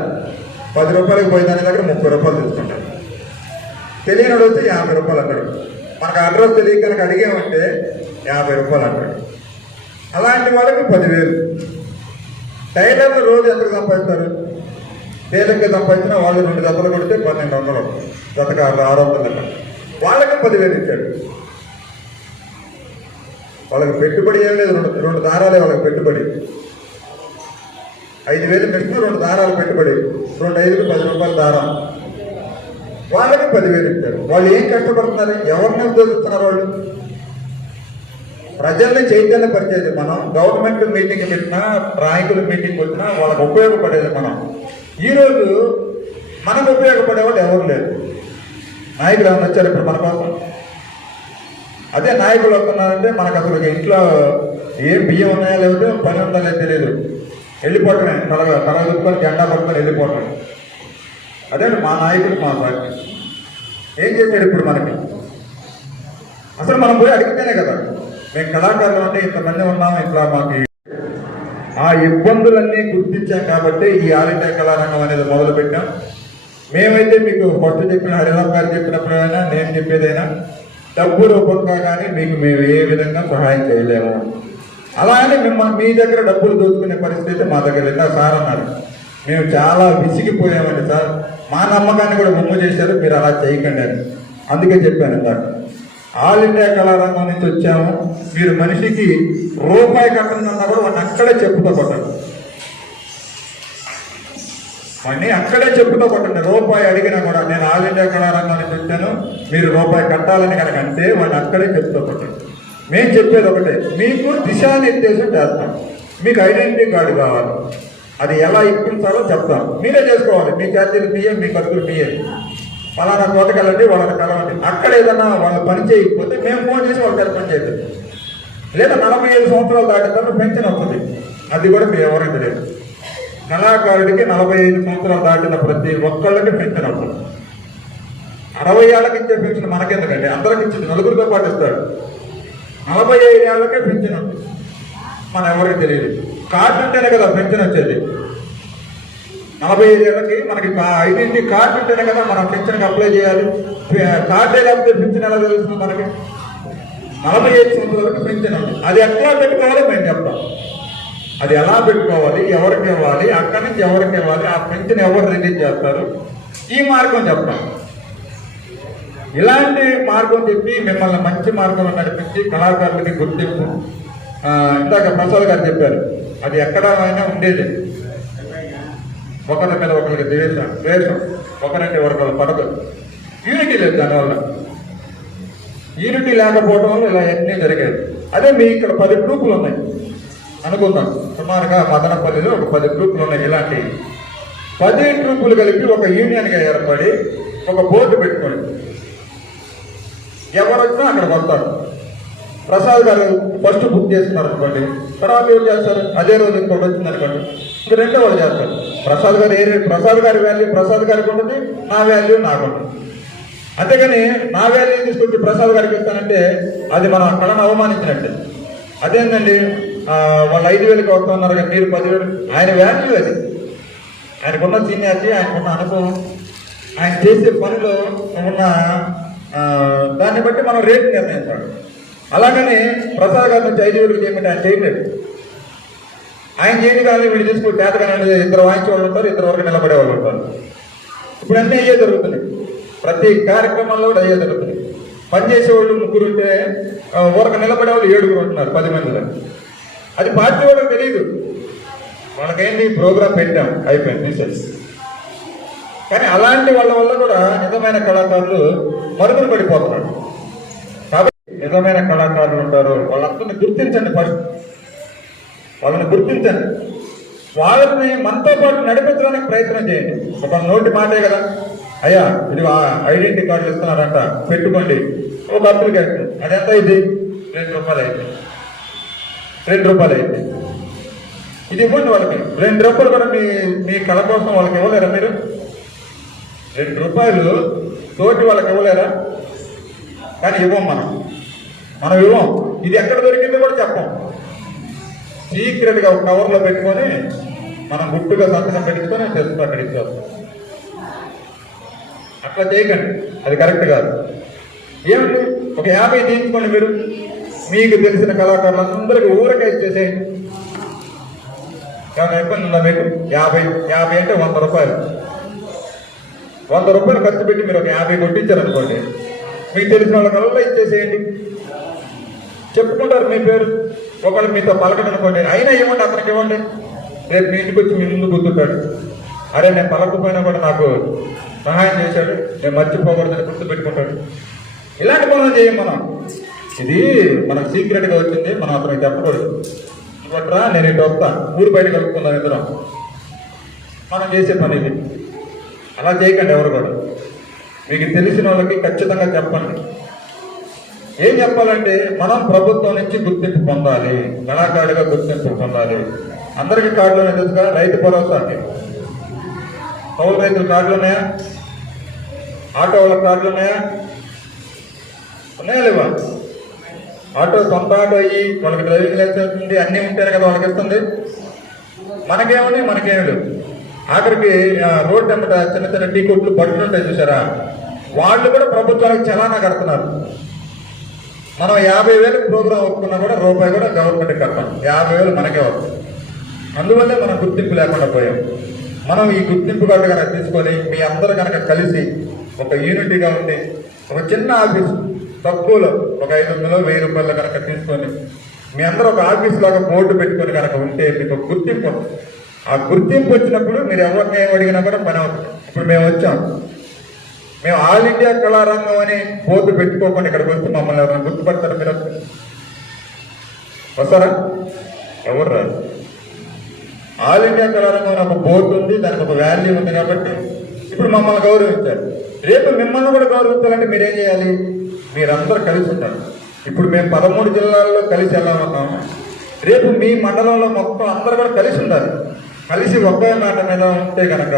10 రూపాయలకు పోయేదాని దగ్గర 30 రూపాయలు తీసుకుంటారు. తెలియని వాడు వచ్చి 50 రూపాయలు అంటాడు. మనకు అడ్రస్ తెలియక కనుక అడిగామంటే 50 రూపాయలు అంటాడు. అలాంటి వాళ్ళకి 10,000. టైలర్లు రోజు ఎంతకు సంపాదిస్తారు? తేలిగ్గా సంపాదించిన వాళ్ళు 2 జతలు కొడితే 1,200, జతగా 600 అంటారు. వాళ్ళకి 10,000 ఇచ్చాడు. వాళ్ళకి పెట్టుబడి ఏం లేదు. 2 దారాలే వాళ్ళకి పెట్టుబడి. 5,000 పెట్టుకుని 2 దారాలు పెట్టుబడి, 2 5కి 10 రూపాయల దారం. వాళ్ళకి 10,000 ఇచ్చారు. వాళ్ళు ఏం కష్టపడుతున్నారు? ఎవరిని ఉద్యోగిస్తున్నారు? వాళ్ళు ప్రజల్ని చైతన్య పరిచేది. మనం గవర్నమెంట్ మీటింగ్ పెట్టినా, నాయకుల మీటింగ్ వచ్చినా వాళ్ళకి ఉపయోగపడేది మనం. ఈరోజు మనకు ఉపయోగపడేవాళ్ళు ఎవరు లేరు. నాయకులు ఏమైనా వచ్చారు ఇప్పుడు మన కోసం? అదే నాయకులు వస్తున్నారంటే మనకు అసలు ఇంట్లో ఏం బియ్యం ఉన్నాయా లేకపోతే పని ఉందా లేదు తెలియదు. వెళ్ళిపోవటమే, తల దుక్కుని జెండా పట్టుకొని వెళ్ళిపోవటమే. అదే మా నాయకుడు, మా పార్టీ ఏం చేశాడు ఇప్పుడు మనకి? అసలు మనం పోయి అడిగితేనే కదా. మేము కళాకారులు అంటే ఇంతమంది ఉన్నాం, ఇట్లా మాకు ఆ ఇబ్బందులన్నీ గుర్తించాం కాబట్టి ఈ ఆల్ ఇండియా కళారంగం అనేది మొదలు పెట్టాం. మేమైతే మీకు ఫస్ట్ చెప్పిన హరిరామ్ గారు చెప్పినప్పుడైనా, నేను చెప్పేదైనా డబ్బు రూపంగా కానీ మీకు మేము ఏ విధంగా సహాయం చేయలేము. అలానే మిమ్మల్ని మీ దగ్గర డబ్బులు దోచుకునే పరిస్థితి మా దగ్గర లేదా సార్ అన్నారు. మేము చాలా విసిగిపోయామండి సార్, మా నమ్మకాన్ని కూడా బొమ్మ చేశారు, మీరు అలా చేయకండి అని. అందుకే చెప్పాను ఇందాక, ఆల్ ఇండియా కళారంగం నుంచి వచ్చాము, మీరు మనిషికి రూపాయి కట్టనున్నా కూడా వాడిని అక్కడే చెప్పుతో కొట్టండి. వాడిని అక్కడే చెప్పుతో కొట్టండి. రూపాయి అడిగినా కూడా నేను ఆల్ ఇండియా కళారంగం నుంచి వచ్చాను, మీరు రూపాయి కట్టాలని కనుక అంటే వాడిని అక్కడే చెప్పుతో కొట్టండి. మేము చెప్పేది ఒకటే, మీకు దిశానిర్దేశం చేస్తాం. మీకు ఐడెంటిటీ కార్డు కావాలి, అది ఎలా ఇప్పించాలో చెప్తాం. మీరే చేసుకోవాలి. మీ ఛార్జీలు మీయే, మీ ఖర్చులు మీయే. ఫలానా తోటకెళ్ళండి, వాళ్ళని కలవండి. అక్కడ ఏదన్నా వాళ్ళు పని చేయకపోతే మేము ఫోన్ చేసి వాళ్ళకి పని చేద్దాం. లేదా 45 సంవత్సరాలు దాటిన తర్వాత పెన్షన్ వస్తుంది. అది కూడా మీరు ఎవరికి తెలియదు. కళాకారుడికి 45 సంవత్సరాలు దాటిన ప్రతి ఒక్కళ్ళకి పెన్షన్ వస్తుంది. 60 ఏళ్ళకి ఇచ్చే పెన్షన్ మనకెందుకండి? అందరికి ఇచ్చింది, నలుగురితో పాటు ఇస్తాడు. 45 ఏళ్ళకే పెన్షన్ ఉంటుంది. మన ఎవరికి తెలియదు. కార్డు ఉంటేనే కదా పెన్షన్ వచ్చేది. 45 ఏళ్ళకి మనకి ఐడెంటిటీ కార్డు ఉంటేనే కదా మనం పెన్షన్కి అప్లై చేయాలి. కార్డే లేకపోతే పెన్షన్ ఎలా తెలుస్తుంది మనకి? 45 సంవత్సరాలకు పెన్షన్ ఉంది. అది ఎట్లా పెట్టుకోవాలో మేము చెప్తాం. అది ఎలా పెట్టుకోవాలి, ఎవరికి ఇవ్వాలి, అక్కడి నుంచి ఎవరికి ఇవ్వాలి, ఆ పెన్షన్ ఎవరు రిలీజ్ చేస్తారు, ఈ మార్గం చెప్తాం. ఇలాంటి మార్గం చెప్పి మిమ్మల్ని మంచి మార్గంలో నడిపించి కళాకారులకి గుర్తింపు ఇందాక ప్రసాద్ గారు చెప్పారు, అది ఎక్కడ అయినా ఉండేది. ఒకరి మీద ఒకరికి ద్వేషం ఒకరంటే ఒకరు పడదు, యూనిటీ లేదు. దానివల్ల యూనిటీ లేకపోవడం వల్ల ఇలా అన్నీ జరిగేది. అదే మీ ఇక్కడ 10 గ్రూపులు ఉన్నాయి అనుకుందాం, సుమారుగా మదనపల్లిలో ఒక 10 గ్రూపులు ఉన్నాయి. ఇలాంటి 10 గ్రూపులు కలిపి ఒక యూనియన్గా ఏర్పడి ఒక బోర్డు పెట్టుకోండి. ఎవరు వచ్చినా అక్కడికి వస్తారు. ప్రసాద్ గారు ఫస్ట్ బుక్ చేస్తున్నారు అనుకోండి, తర్వాత ఎవరు చేస్తారు, అదే రోజు ఇంకోటి వచ్చింది అనుకోండి, ఇంక రెండో వాళ్ళు చేస్తారు. ప్రసాద్ గారి వాల్యూ ప్రసాద్ గారికి ఉంటుంది, నా వాల్యూ నాకు ఉంటుంది. అంతేగాని నా వాల్యూ తీసుకొచ్చి ప్రసాద్ గారికి ఇస్తానంటే అది మనం కళను అవమానించినట్టే. అదేంటండి వాళ్ళు 5,000కి వస్తున్నారు కానీ మీరు 10,000. ఆయన వాల్యూ అది, ఆయనకున్న సీనియారిటీ, ఆయనకున్న అనుభవం, ఆయన చేసే పనిలో ఉన్న దాన్ని బట్టి మనం రేటు నిర్ణయించాలి. అలాగని ప్రసాద్ గారి నుంచి 5,000కి చేయమంటే ఆయన చేయలేదు. ఆయన చేయని కానీ వీళ్ళు తీసుకుని చేతగానే ఇద్దరు వాయించే వాళ్ళు ఉంటారు, ఇద్దరు వరకు నిలబడే వాళ్ళు ఉంటారు. ఇప్పుడు అన్నీ అయ్యే జరుగుతుంది, ప్రతి కార్యక్రమంలో కూడా అయ్యే జరుగుతుంది. పనిచేసే వాళ్ళు 3 ఉంటే ఊరకు నిలబడే వాళ్ళు 7 ఉంటున్నారు 10 మందిలో. అది పార్టీ వాళ్ళకి తెలియదు, మనకేంటి ప్రోగ్రాం పెట్టాం అయిపోయింది తీసేసి. కానీ అలాంటి వాళ్ళ వల్ల కూడా నిజమైన కళాకారులు మరుగున పడిపోతున్నారు. కాబట్టి నిజమైన కళాకారులు ఉంటారు, వాళ్ళందరినీ గుర్తించండి. ఫస్ట్ వాళ్ళని గుర్తించండి, వాళ్ళని మనతో పాటు నడిపించడానికి ప్రయత్నం చేయండి. ఒక నోటి మాటే కదా, అయ్యా ఇది ఐడెంటిటీ కార్డులు ఇస్తున్నారంట పెట్టుకోండి, ఒక అప్లికేషన్, అదెంత ఇది ₹2 అయితే ₹2 అయితే ఇది ఇవ్వండి వాళ్ళకి. ₹2 కూడా మీ కళ కోసం వాళ్ళకి ఇవ్వలేరా మీరు? ₹2 తోటి వాళ్ళకి ఇవ్వలేరా? కానీ ఇవ్వం, మనం ఇవ్వం. ఇది ఎక్కడ దొరికిందో కూడా చెప్పం, సీక్రెట్గా ఒక కవర్లో పెట్టుకొని మనం గుట్టుగా సంతకం పెట్టుకొని తెచ్చుకో అక్కడ ఇచ్చేస్తాం. అట్లా చేయకండి, అది కరెక్ట్ కాదు. ఏమిటి ఒక 50 తీయించుకోండి మీరు, మీకు తెలిసిన కళాకారులందరికీ ఊరకే ఇచ్చేసేయండి. ఏమైనా ఇబ్బంది ఉందా మీకు? 50 అంటే ₹100. ₹100 ఖర్చు పెట్టి మీరు ఒక 50 కొట్టించారనుకోండి, మీకు తెలిసిన వాళ్ళకల్లా ఇచ్చేసేయండి. చెప్పుకుంటారు మీ పేరు, ఒకళ్ళు మీతో పలకడం అనుకోండి, అయినా ఇవ్వండి, అతనికి ఇవ్వండి. రేపు మీ ఇంటికి వచ్చి మీ ముందు గుర్తుంటాడు, అరే నేను పలకపోయినా కూడా నాకు సహాయం చేశాడు, నేను మర్చిపోకూడదని గుర్తుపెట్టుకుంటాడు. ఇలాంటి పనులు చేయం మనం. ఇది మనకు సీక్రెట్గా వచ్చింది, మనం అతనికి చెప్పకూడదు. ఇవ్వట్రా నేను ఇటు వస్తా, ఊరు బయట కలుపుకుందాం ఇద్దరం, మనం చేసే పని ఇది. అలా చేయకండి ఎవరు కూడా. మీకు తెలిసిన వాళ్ళకి ఖచ్చితంగా చెప్పండి. ఏం చెప్పాలంటే మనం ప్రభుత్వం నుంచి గుర్తింపు పొందాలి, కళాకారుడిగా గుర్తింపు పొందాలి. అందరికీ కార్డులోనే తెలుసుగా, రైతు భరోసా అంటే కౌలు రైతుల కార్డులు ఉన్నాయా? ఆటో వాళ్ళ కార్డులు ఉన్నాయా? ఉన్నాయా లేవా? ఆటో సొంత ఆటో అయ్యి వాళ్ళకి డ్రైవింగ్ లైసెన్స్ ఉంది, అన్నీ ఉంటేనే కదా వాళ్ళకి ఇస్తుంది. మనకేమని మనకేమి లేవు. ఆఖరికి రోడ్డు వెంబట చిన్న చిన్న టీ కొట్లు బట్టలు ఉంటాయి చూసారా, వాళ్ళు కూడా ప్రభుత్వానికి చలానా కడుతున్నారు. మనం 50,000 ప్రోగ్రాం ఒప్పుకున్నా కూడా ₹1 కూడా గవర్నమెంట్కి కడతాం, 50,000 మనకే వస్తుంది. అందువల్లే మనం గుర్తింపు లేకుండా పోయాం. మనం ఈ గుర్తింపు కార్డు కనుక తీసుకొని మీ అందరూ కనుక కలిసి ఒక యూనిటీగా ఉండి ఒక చిన్న ఆఫీస్ తక్కువలో ఒక ₹500, ₹1,000 కనుక తీసుకొని మీ అందరూ ఒక ఆఫీస్ లాగా బోర్డు పెట్టుకొని కనుక ఉంటే మీకు గుర్తింపు. ఆ గుర్తింపు వచ్చినప్పుడు మీరు ఎవరిని ఏం అడిగినా కూడా పని అవుతుంది. ఇప్పుడు మేము వచ్చాం, మేము ఆల్ ఇండియా కళారంగం అని బోర్డు పెట్టుకోకుండా ఇక్కడికి వచ్చి మమ్మల్ని ఎవరైనా గుర్తుపడతారు? మీరు వస్తారా? ఎవరు రాదు. ఆల్ ఇండియా కళారంగం ఒక బోర్డు ఉంది, దానికి ఒక వాల్యూ ఉంది. కాబట్టి ఇప్పుడు మమ్మల్ని గౌరవించారు, రేపు మిమ్మల్ని కూడా గౌరవించాలంటే మీరేం చేయాలి? మీరందరూ కలిసి ఉంటారు. ఇప్పుడు మేము 13 జిల్లాల్లో కలిసి వెళ్ళామన్నాం, రేపు మీ మండలంలో మొత్తం అందరూ కూడా కలిసి ఉండాలి. కలిసి ఒకే మాట మీద ఉంటే కనుక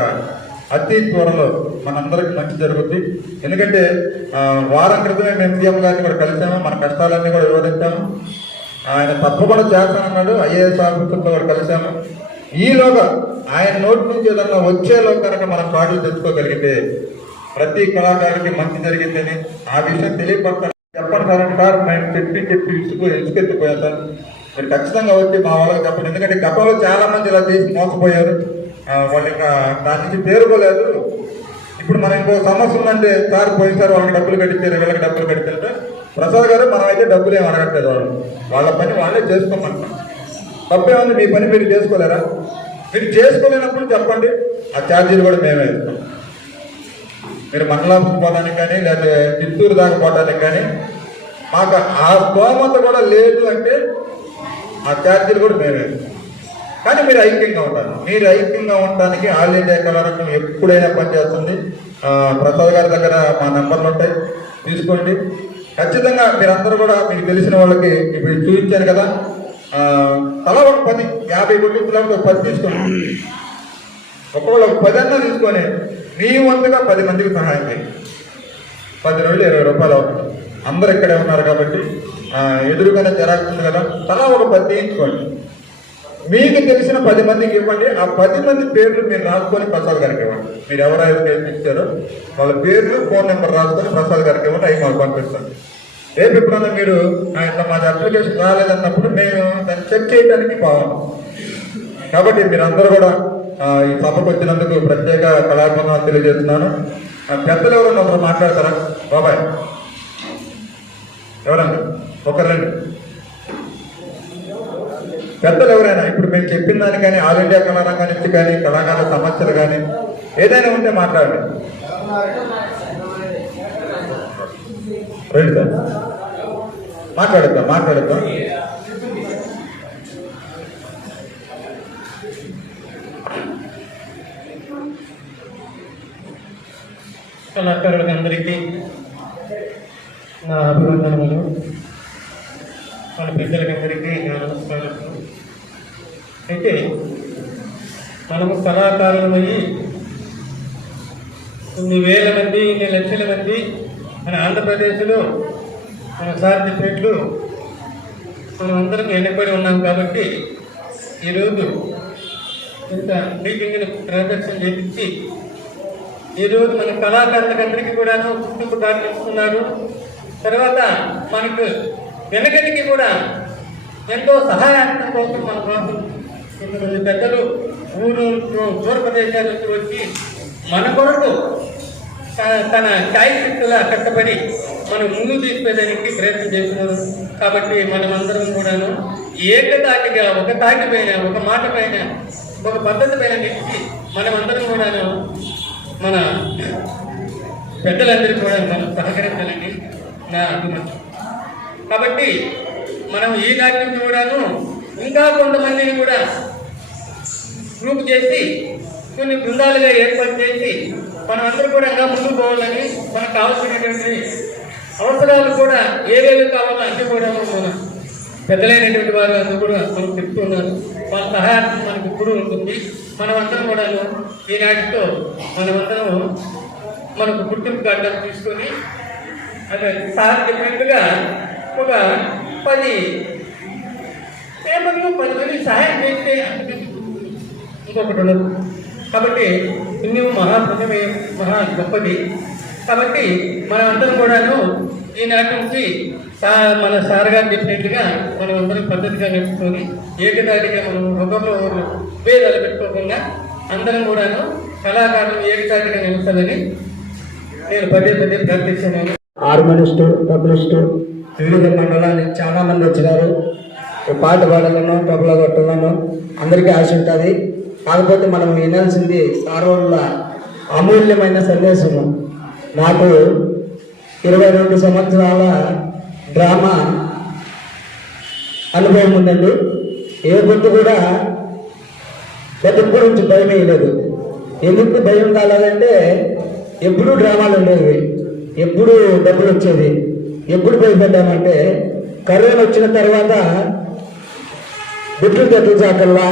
అతి త్వరలో మనందరికి మంచి జరుగుద్ది. ఎందుకంటే వారం క్రితమే మేము సీఎం గారిని కూడా కలిసాము, మన కష్టాలన్నీ కూడా వివరించాము. ఆయన తప్పకుండా చేస్తానన్నాడు, IAS ఆఫీసర్తో కూడా కలిసాము. ఈలోగా ఆయన నోటి నుంచి ఏదన్నా వచ్చేలో కనుక మనం కార్డులు తెచ్చుకోగలిగితే ప్రతి కళాకారుడికి మంచి జరిగిందని ఆ విషయం తెలియపడతాను. చెప్పండి సార్ అంటే, సార్ మేము చెప్పి ఇసుకెత్తిపోయాం సార్, మీరు ఖచ్చితంగా వచ్చి మా వాళ్ళకి చెప్పండి. ఎందుకంటే గతంలో చాలా మంది ఇలా చేసి మోసపోయారు, వాళ్ళు ఇంకా దాని నుంచి తేరుకోలేదు. ఇప్పుడు మనం ఇంకో సమస్య ఉందంటే సార్ పోయిసారి వాళ్ళకి డబ్బులు కట్టించారు వీళ్ళకి డబ్బులు కట్టించారు. ప్రసాద్ గారు మనం అయితే డబ్బులు ఏమి అడగట్లేదు, వాళ్ళ పని వాళ్ళే చేసుకోమంటున్నాం. తప్పేముంది, మీ పని మీరు చేసుకోలేరా? మీరు చేసుకోలేనప్పుడు చెప్పండి, ఆ ఛార్జీలు కూడా మేమే ఇస్తాం. మీరు మండలాపురం పోవడానికి కానీ లేకపోతే చిత్తూరు దాకా పోవడానికి కానీ మాకు ఆ స్తోమత కూడా లేదు అంటే ఆ ఛార్జీలు కూడా మేమే ఇస్తాం. కానీ మీరు ఐక్యంగా ఉంటారు. మీరు ఐక్యంగా ఉండడానికి ఆల్ ఇండియా కళారంగం ఎప్పుడైనా పనిచేస్తుంది. ప్రసాద్ గారి దగ్గర మా నెంబర్లు ఉంటాయి, తీసుకోండి. ఖచ్చితంగా మీరందరూ కూడా మీకు తెలిసిన వాళ్ళకి ఇప్పుడు చూపించాను కదా, తలా ఒక 10 50 గుడ్లు 10 తీసుకోండి. ఒక్కొక్కళ్ళు ఒక 10 అన్నా తీసుకొని మీ వంతుగా 10 మందికి సహాయం చేయండి. 10 రోజులు 20 రూపాయలు అవుతుంది. అందరు ఇక్కడే ఉన్నారు కాబట్టి ఎదురుగానే జరుగుతుంది కదా, తలా ఒక 10 తీయించుకోండి. మీకు తెలిసిన 10 మందికి ఇవ్వండి. ఆ 10 మంది పేర్లు మీరు రాసుకొని ప్రసాద్ గారికి ఇవ్వండి. మీరు ఎవరైతే ఇచ్చారో వాళ్ళ పేర్లు, ఫోన్ నెంబర్ రాసుకొని ప్రసాద్ గారికి ఇవ్వండి. అవి మాకు పంపిస్తాం. రేపు ఎప్పుడన్నా మీరు మాది అప్లికేషన్ రాలేదన్నప్పుడు మేము దాన్ని చెక్ చేయడానికి బాగున్నాం. కాబట్టి మీరందరూ కూడా ఈ సభకు వచ్చినందుకు ప్రత్యేక కళాభివందనాలు తెలియజేస్తున్నాను. పెద్దలు ఎవరన్నా ఒకరు మాట్లాడతారా? బాబాయ్ ఎవరన్నా ఒకరండి. పెద్దలు ఎవరైనా ఇప్పుడు మేము చెప్పిన దాన్ని కానీ ఆల్ ఇండియా కళారంగం నుంచి కానీ కళాకారుల సమస్యలు కానీ ఏదైనా ఉంటే మాట్లాడండి. రండి సార్, మాట్లాడద్దాం. కళాకారులందరికీ నా అభినందనలు, మన పెద్దలకందరికీ నా నమస్కారాలు. అయితే మనము కళాకారులమయ్యి కొన్ని వేల మంది, ఇన్ని లక్షల మంది మన ఆంధ్రప్రదేశ్లో మన సార్ చెప్పినట్లు మనం అందరం వెనకబడి ఉన్నాం. కాబట్టి ఈరోజు ఇంత మీటింగ్ని ప్రదర్శన చేయించి ఈరోజు మన కళాకారులకందరికీ కూడాను గుర్తింపు కార్డు ఇస్తున్నారు. తర్వాత మనకు వెనకటికి కూడా ఎంతో సహాయార్థం కోసం మన కోసం కొంతమంది పెద్దలు దూర ప్రదేశాల నుంచి వచ్చి మన కొరకు తన ఛాయశక్తులా కట్టబడి మనం ముందు తీసుకునేదానికి ప్రయత్నం చేస్తున్నారు. కాబట్టి మనమందరం కూడాను ఏకతాటిగా ఒక తాటి పైన, ఒక మాట పైన, ఒక పద్ధతి పైన నిలిచి మనమందరం కూడాను మన పెద్దలందరికీ కూడా మనం సహకరించాలని నా అభిమతం. కాబట్టి మనం ఈనాటి నుంచి కూడాను ఇంకా కొంతమందిని కూడా గ్రూప్ చేసి కొన్ని బృందాలుగా ఏర్పాటు చేసి మనం అందరూ కూడా ఇంకా ముందుకు పోవాలని, మనకు కావాల్సినటువంటి అవసరాలు కూడా ఏవేవి కావాలో అన్నీ కూడా మన పెద్దలైనటువంటి వారు అందరూ కూడా మనకు చెప్తున్నారు. వాళ్ళ సహాయం మనకు ఇప్పుడు ఉంటుంది. మనమందరం కూడా ఈనాటితో మనమందరం మనకు గుర్తింపు కార్డు తీసుకొని అదే సార్ చెప్పినట్టుగా ఒక 10 పేపర్లు 10 మంది సహాయం చేస్తే ఇంకొకటి ఉండదు. కాబట్టి పుణ్యం మహాపుణ్యమే మహా గొప్పది. కాబట్టి మనమందరం కూడాను ఈనాటి నుంచి మన సార్ గారు చెప్పినట్టుగా మనం అందరం పద్ధతిగా నేర్చుకొని ఏకదాటిగా మనం ఒకరు భేదాలు పెట్టుకోకుండా అందరం కూడాను కళాకారులు ఏకదాటిగా నిలుస్తుందని నేను పదే ప్రార్థిస్తున్నాను. హార్మోనిస్టు, తబలిస్టు, వివిధ మండలానికి చాలా మంది వచ్చినారు. పాట పాడాలను, తబలా కొట్టాలను అందరికీ ఆశ ఉంటుంది. కాకపోతే మనం వినాల్సింది సార్ వాళ్ళ అమూల్యమైన సందేశము. నాకు 22 సంవత్సరాల డ్రామా అనుభవం ఉందండి. ఏ గుర్తు కూడా బతుకు గురించి భయం వేయలేదు. ఎందుకు భయం కాలేదంటే ఎప్పుడూ డ్రామాలు ఉండేవి, ఎప్పుడు డబ్బులు వచ్చేది. ఎప్పుడు భయపడ్డామంటే కరోనా వచ్చిన తర్వాత గుట్లు ఎట్లు చాకల్లా,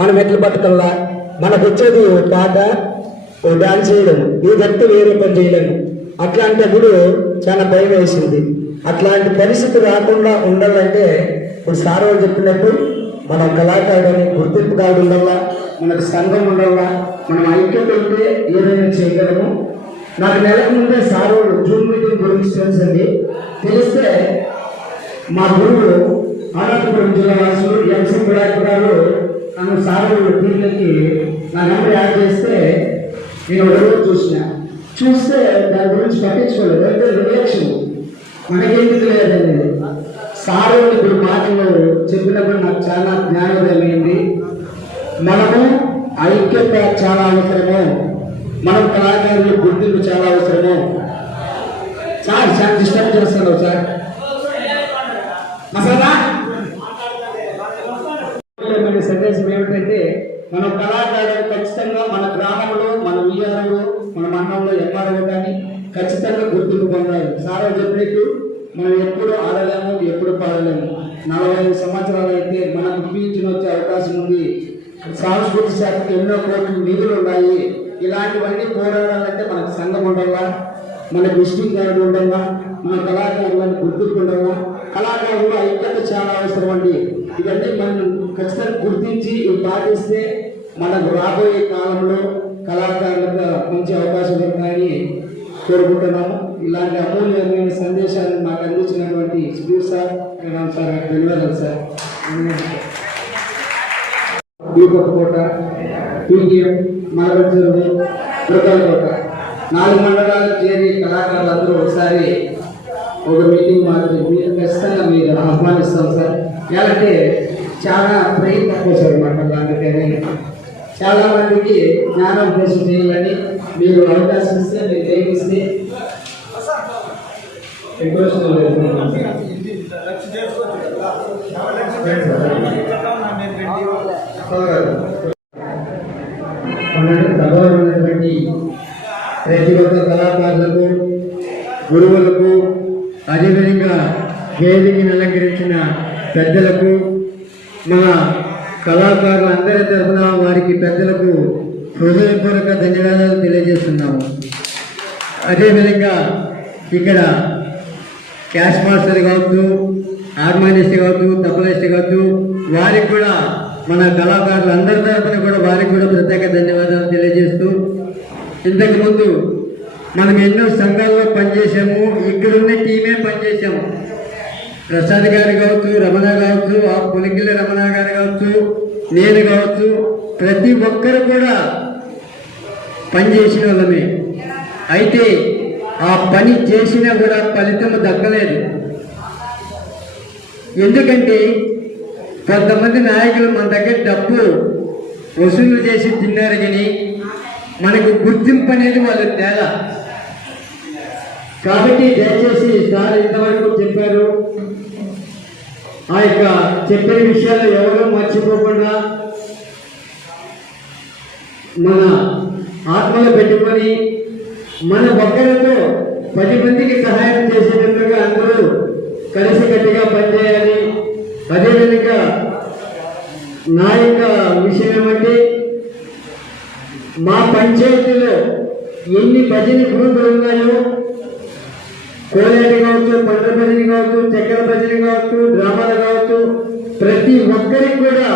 మనం ఎట్లు బతకల్లా, మనకు వచ్చేది ఓ పాట, ఓ డాన్స్ చేయడం, ఇదంతా వేరే పని చేయలేము. అట్లాంటప్పుడు చాలా భయం వేసింది. అట్లాంటి పరిస్థితి రాకుండా ఉండాలంటే ఇప్పుడు సార్ వాళ్ళు చెప్పినట్టు మనం కళాకారుని గుర్తింపు కార్డు ఉండాలా, మనకు సంఘం ఉండాలా, మనం ఐక్యత ఉంటే ఏదైనా చేయగలము. నాకు నెలకు ముందే సార్ వాళ్ళు జూమ్ మీటింగ్ గురించి తెలుసండి. తెలిస్తే మా గురువులు అనంతపురం జిల్లా వాసులు ఎంసీ గారు నన్ను సార్ వాళ్ళు టీంలకి నా నెంబర్ యాడ్ చేస్తే నేను రోజు చూసిన చెప్పినప్పుడు నాకు చాలా జ్ఞానోదయమైంది. మనము ఐక్యత చాలా అవసరము, మనం కళాకారులు గుర్తింపు చాలా అవసరము. సార్ చాలా డిస్టర్బ్ చేస్తున్నావు సార్. అసలు సందేశం ఏమిటంటే, మనం కళాకారులు ఖచ్చితంగా మన గ్రామంలో, మన విఆర్ఓ, మన మండలంలో ఎంఆర్ఓ కానీ ఖచ్చితంగా గుర్తింపు పొందాలి. సార్ చెప్పినట్టు మనం ఎప్పుడు ఆడలేము, ఎప్పుడు పాడలేము. 45 సంవత్సరాలు అయితే మనకు పీల్చిన వచ్చే అవకాశం ఉంది. సాంస్కృతిక శాఖకు ఎన్నో కోట్ల నిధులు ఉన్నాయి. ఇలాంటివన్నీ పోరాడాలంటే మనకు సంఘం ఉండాలా, మన డిస్ట్రిక్ట్ గార్డు ఉండాలా, మన కళాకారులను గుర్తింపు ఉండాలా. కళాకారులు ఐక్యత చాలా అవసరం అండి. ఇవన్నీ మనం ఖచ్చితంగా గుర్తించి పాటిస్తే మనకు రాబోయే కాలంలో కళాకారులకు మంచి అవకాశం దొరుకుతాయని కోరుకుంటున్నాము. ఇలాంటి అమూల్యమైన సందేశాలను మాకు అందించినటువంటి సుధీర్ సార్, రామ్ సార్ ధన్యవాదాలు సార్. కోట, పీటీఎం, మలబెచ్చూరు, దుర్గాలకోట 4 మండలాలకు చేరి కళాకారులందరూ ఒకసారి ఒక మీటింగ్ మాత్రం మీరు ఖచ్చితంగా మీరు ఆహ్వానిస్తాం సార్. ఎలాంటే చాలా ప్రయత్నం చేశారు అన్నమాట. అలాంటిది చాలా మందికి జ్ఞానోపదేశం చేయాలని మీరు అవకాశం ఇస్తే, మీరు తెలిపిస్తే సభలో ఉన్నటువంటి ప్రతి ఒక్క కళాకారులకు, గురువులకు, అదేవిధంగా వేదికను అలంకరించిన పెద్దలకు, మన కళాకారులందరి తరఫున వారికి పెద్దలకు హృదయపూర్వక ధన్యవాదాలు తెలియజేస్తున్నాము. అదేవిధంగా ఇక్కడ క్యాష్ మాస్టర్ కావచ్చు, హార్మోనిస్ట్ కావచ్చు, తబలిస్ట్ కావచ్చు, వారికి కూడా మన కళాకారులు అందరి తరఫున కూడా వారికి కూడా ప్రత్యేక ధన్యవాదాలు తెలియజేస్తూ, ఇంతకుముందు మనం ఎన్నో సంఘాల్లో పనిచేసాము. ఇక్కడున్న టీమే పనిచేసాము. ప్రసాద్ గారు కావచ్చు, రమణ కావచ్చు, ఆ పులికిల రమణ గారు కావచ్చు, నేను కావచ్చు, ప్రతి ఒక్కరు కూడా పనిచేసిన వాళ్ళమే. అయితే ఆ పని చేసినా కూడా ఫలితం దక్కలేదు. ఎందుకంటే కొంతమంది నాయకులు మన దగ్గర డబ్బు వసూలు చేసి తిన్నారు, కానీ మనకు గుర్తింపు అనేది వాళ్ళు తేడా. కాబట్టి దయచేసి సార్ ఇంతవరకు చెప్పారు, ఆ యొక్క చెప్పిన విషయాలు ఎవరూ మర్చిపోకుండా మన ఆత్మలో పెట్టుకొని మన ఒక్కరితో 10 మందికి సహాయం చేసేటట్టుగా అందరూ కలిసికట్టుగా పనిచేయాలి. అదేవిధంగా నా యొక్క విషయం ఏమంటే, మా పంచాయతీలో ఎన్ని భజన గ్రూపులు ఉన్నాయో, కోలాటి కావచ్చు, పండ్ల భజన కావచ్చు, చక్కెర భజన కావచ్చు, డ్రామాలు కావచ్చు, ప్రతి ఒక్కరికి కూడా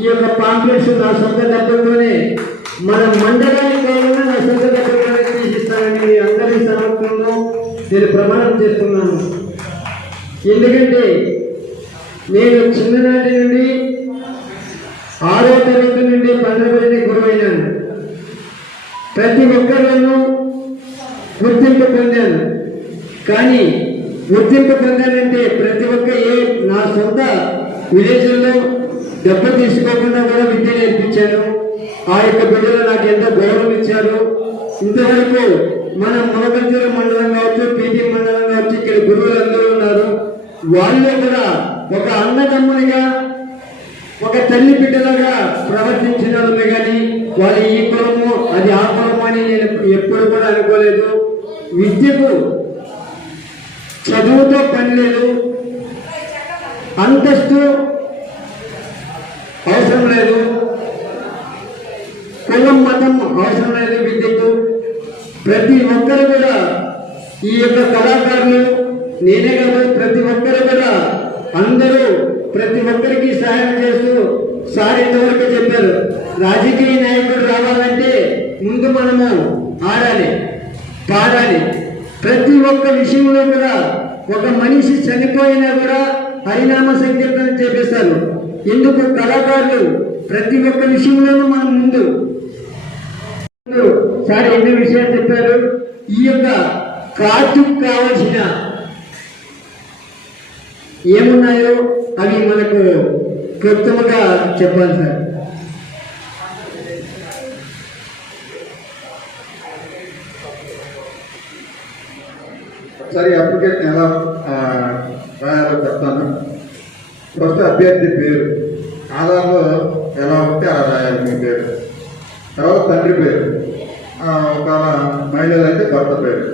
ఈ యొక్క పాంప్లెట్స్ నా సొంత డబ్బులతోనే, మన మండలానికి కాకుండా నా సొంత డబ్బులతోనే తీసిస్తానని మీ అందరి సమక్షంలో నేను ప్రమాణం చేస్తున్నాను. ఎందుకంటే నేను చిన్ననాటి నుండి 6వ తరగతి నుండి పండ్ల భజన గురువైనాను. ప్రతి ఒక్కరిలోనూ గుర్తింపు పొందాను. కానీ గుర్తింపు పొందానంటే ప్రతి ఒక్క నా సొంత విలేజ్లో డబ్బు తీసుకోకుండా కూడా విద్య నేర్పించాను. ఆ యొక్క బిడ్డలు నాకు ఎంతో గౌరవం ఇచ్చారు. ఇంతవరకు మన మొలకల్చూరు మండలం కావచ్చు, పీటీ మండలం కావచ్చు, ఇక్కడ గురువులందరూ ఉన్నారు. వాళ్ళు కూడా ఒక అన్నదమ్మునిగా, ఒక తల్లి బిడ్డలుగా ప్రవర్తించిన వాళ్ళమే, కానీ వాళ్ళు ఈ కులము అది ఆ కులము అని నేను ఎప్పుడు కూడా అనుకోలేదు. విద్యకు చదువుతో పని లేదు, అంతస్తు అవసరం లేదు, కులం మతం అవసరం లేదు. విద్యకు ప్రతి ఒక్కరు కూడా ఈ యొక్క కళాకారులు, నేనే కాదు ప్రతి ఒక్కరు కూడా అందరూ ప్రతి ఒక్కరికి సహాయం చేస్తూ, సార్ ఇంతవరకు చెప్పారు, రాజకీయ నాయకుడు రావాలంటే ముందు మనము ఆడాలి, పాడాలి. ప్రతి ఒక్క విషయంలో కూడా ఒక మనిషి చనిపోయినా కూడా హరినామ సంకీర్తన చేపిస్తారు. ఎందుకు? కళాకారులు ప్రతి ఒక్క విషయంలోనూ మనం ముందు. సార్ ఎన్నో విషయాలు చెప్పారు. ఈ యొక్క కార్డుకు కావలసిన ఏమున్నాయో అవి మనకు క్లుప్తంగా చెప్పాలి సార్. ఒకసారి అప్లికేషన్ ఎలా రాయాలో చెప్తాను. ఫస్ట్ అభ్యర్థి పేరు, ఆధార్లో ఎలా ఉంటే అలా రాయాలి మీ పేరు. తర్వాత తండ్రి పేరు, ఒకవేళ మహిళలు అయితే భర్త పేరు,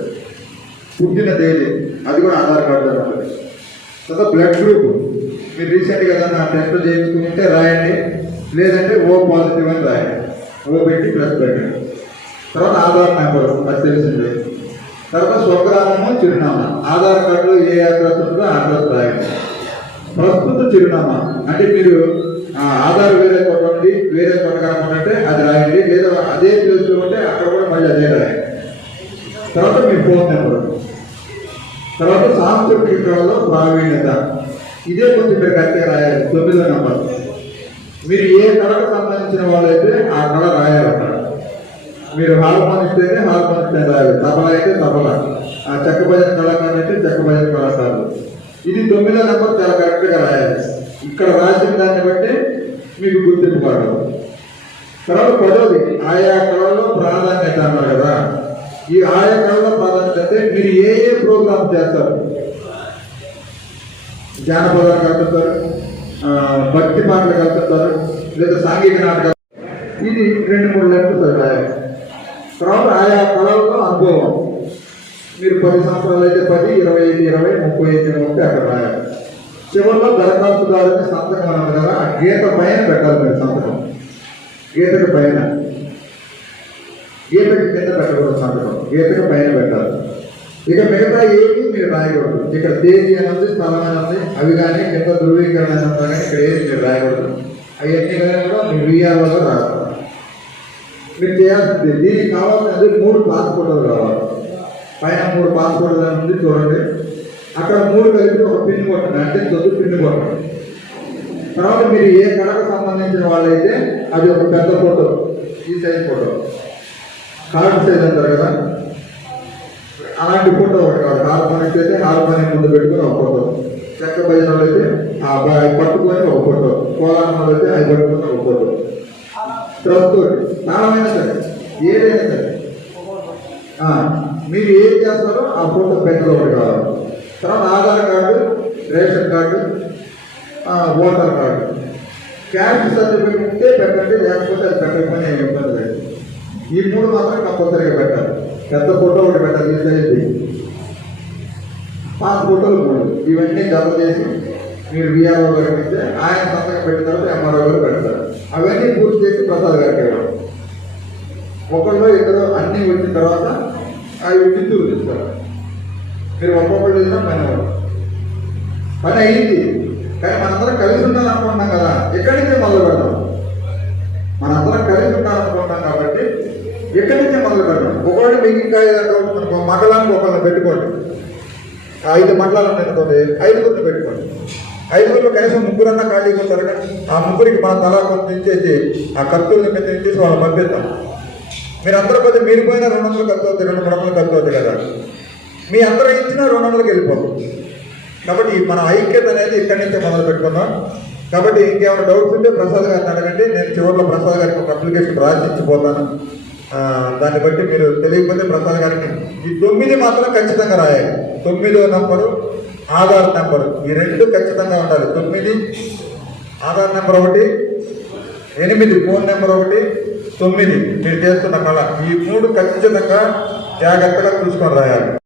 పుట్టిన తేదీ అది కూడా ఆధార్ కార్డులో ఉంటుంది. తర్వాత బ్లడ్ గ్రూప్, మీరు రీసెంట్గా ఏదైనా టెస్ట్ చేయించుకుంటే రాయండి, లేదంటే ఓ పాజిటివ్ అని రాయండి, ఓ పెట్టి ప్లస్ పెట్టండి. తర్వాత ఆధార్ నెంబర్, అది తెలిసింది. తర్వాత స్వగ్రామము, చిరునామా, ఆధార్ కార్డులో ఏ అడ్రస్ ఉంటుందో ఆ అడ్రస్ రాయండి. ప్రస్తుత చిరునామా అంటే మీరు ఆధార్ వేరే చోట ఉండి వేరే చోట కాకుండా అది రాయండి, లేదా అదే ప్లేస్లో ఉంటే అక్కడ కూడా మళ్ళీ అదే రాయండి. తర్వాత మీ ఫోన్ నెంబరు, తర్వాత సాంస్కృతికలో ప్రావీణ్యత, ఇదే కొంచెం మీరు గట్టిగా రాయాలి. 9వ నెంబర్, మీరు ఏ కళకు సంబంధించిన వాళ్ళైతే ఆ కళ రాయాలన్నమాట. మీరు హార్మోనిస్తేనే హార్మోనిస్ట్ రాయాలి, తబలా అయితే తబలా, చెక్క భజన కళాకారులు అయితే చెక్క భజన కళాకారులు. ఇది 9వ నెంబర్ చాలా కరెక్ట్గా రాయాలి. ఇక్కడ రాసిన దాన్ని బట్టి మీకు గుర్తింపు పడదు. తర్వాత 10వది, ఆయా కళలో ప్రాధాన్యత అన్నారు కదా. ఈ ఆయా కళలో ప్రాధాన్యత అంటే మీరు ఏ ఏ ప్రోగ్రామ్ చేస్తారు. జానపదాలు కలుపుతారు, భక్తి పాటలు కలుపుతారు, లేదా సాంఘిక నాటకాలు. ఇది 2-3 లెక్కలు రాయాలి. తర్వాత ఆయా కళల్లో అనుభవం, మీరు 10 సంవత్సరాలు అయితే 10, 25, 20, 35 ఉంటే అక్కడ రాయాలి. చివరిలో దరఖాస్తుదారుని సంతకం అన్నది కదా, ఆ గీత పైన పెట్టాలి మీరు సంతకం. గీతకు పైన, గీతకి కింద పెట్టకూడదు సంతకం, గీతకు పైన పెట్టాలి. ఇక మిగతా ఏమి మీరు రాయకూడదు. ఇక్కడ తేదీ అనేది స్థలం అనేది అవి కానీ కింద ధృవీకరణ అనేది కానీ ఇక్కడ ఏది మీరు రాయకూడదు. అవన్నీ కానీ కూడా మీరు వీఆర్ఓలో రాస్తారు. మీరు చేయాల్సింది దీనికి కావాల్సినది 3 పాస్పోర్ట్లు కావాలి. పైన 3 పాస్పోర్ట్లు ఉంది చూడండి, అక్కడ 3 కలిపి ఒక పిన్ కొట్టండి, అంటే చదువు పిన్ కొట్టండి. తర్వాత మీరు ఏ కళకు సంబంధించిన వాళ్ళైతే అది ఒక పెద్ద ఫోటో, ఈ సైజ్ ఫోటో, కార్డు సైజ్ అంటారు కదా, అలాంటి ఫోటో ఒకటి కాదు. హార్మోనిక్స్ అయితే హార్మోనియం ముందు పెట్టుకుని ఒక ఫోటో, చెక్క భజనలు అయితే అవి పట్టుకొని ఒక ఫోటో, కోలాటంలో అయితే అవి పట్టుకుని ఒక ఫోటో. ప్రస్తుతం తాళమైనా సరే ఏదైనా సరే మీరు ఏం చేస్తారో ఆ ఫోటో పెట్టలో ఒకటి కావాలి. తర్వాత Aadhaar card, ration card, voter card, caste certificate ఉంటే పెట్టండి, లేకపోతే అది పెట్టకపోయినా ఏమి ఇబ్బంది లేదు. ఈ 3 మాత్రం కంపల్సరీగా పెట్టాలి. పెద్ద ఫోటో ఒకటి పెట్టాలి, సైజు. పాస్పోర్ట్లు 3, ఇవన్నీ జమ చేసి మీరు విఆర్ఓ గారికి ఇస్తే ఆయన సంతకం పెట్టిన తర్వాత ఎంఆర్ఓ గారు పెడతారు. అవన్నీ పూర్తి చేసి ప్రసాద్ గారికి ఇవ్వడం. ఒకళ్ళు ఇద్దరు అన్నీ వచ్చిన తర్వాత అవి చిత్తూరు తీస్తారు. మీరు ఒక్కొక్కళ్ళు చేసినా పని అయ్యింది. కానీ మనందరం కలిసి ఉండాలనుకుంటున్నాం కదా, ఎక్కడి నుంచే మొదలు పెడతాం. మనందరం కలిసి ఉండాలనుకుంటున్నాం కాబట్టి ఎక్కడి నుంచే మొదలు పెడతాం. ఒకళ్ళు మీకు ఇంకా ఏదంటే మండలానికి ఒకళ్ళని పెట్టుకోండి. 5 మండలాలు ఉన్నాయనుకోండి, 5గురిని పెట్టుకోండి. 5గురిలో కనీసం 3 ఖాళీగా ఉంటారు కదా, ఆ 3కి మన తలా కొంత ఇచ్చేసి ఆ ఖర్చులను కింద ఇచ్చేసి వాళ్ళు పంపిస్తాం. మీరు అందరూ కొద్ది మీరు పోయినా 200 ఖర్చు అవుతుంది, 200 ఖర్చు అవుతుంది కదా. మీ అందరూ ఇచ్చినా 200కి వెళ్ళిపోతుంది. కాబట్టి మన ఐక్యత అనేది ఇక్కడి నుంచే మొదలు పెట్టుకున్నాం. కాబట్టి ఇంకేమైనా డౌట్స్ ఉంటే ప్రసాద్ గారిని అడగండి. నేను చివరిలో ప్రసాద్ గారికి ఒక అప్లికేషన్ రాసి ఇచ్చిపోతాను. దాన్ని బట్టి మీరు తెలియకపోతే ప్రసాద్ గారికి ఈ 9 మాత్రం ఖచ్చితంగా రాయాలి. 9వ నెంబరు, ఆధార్ నెంబరు, ఈ 2 ఖచ్చితంగా ఉండాలి. 9 ఆధార్ నెంబర్ 1, 8 ఫోన్ నెంబర్ 1, 9 మీరు చేస్తున్న కళ, ఈ 3 ఖచ్చితంగా జాగ్రత్తగా చూసుకొని రాయాలి.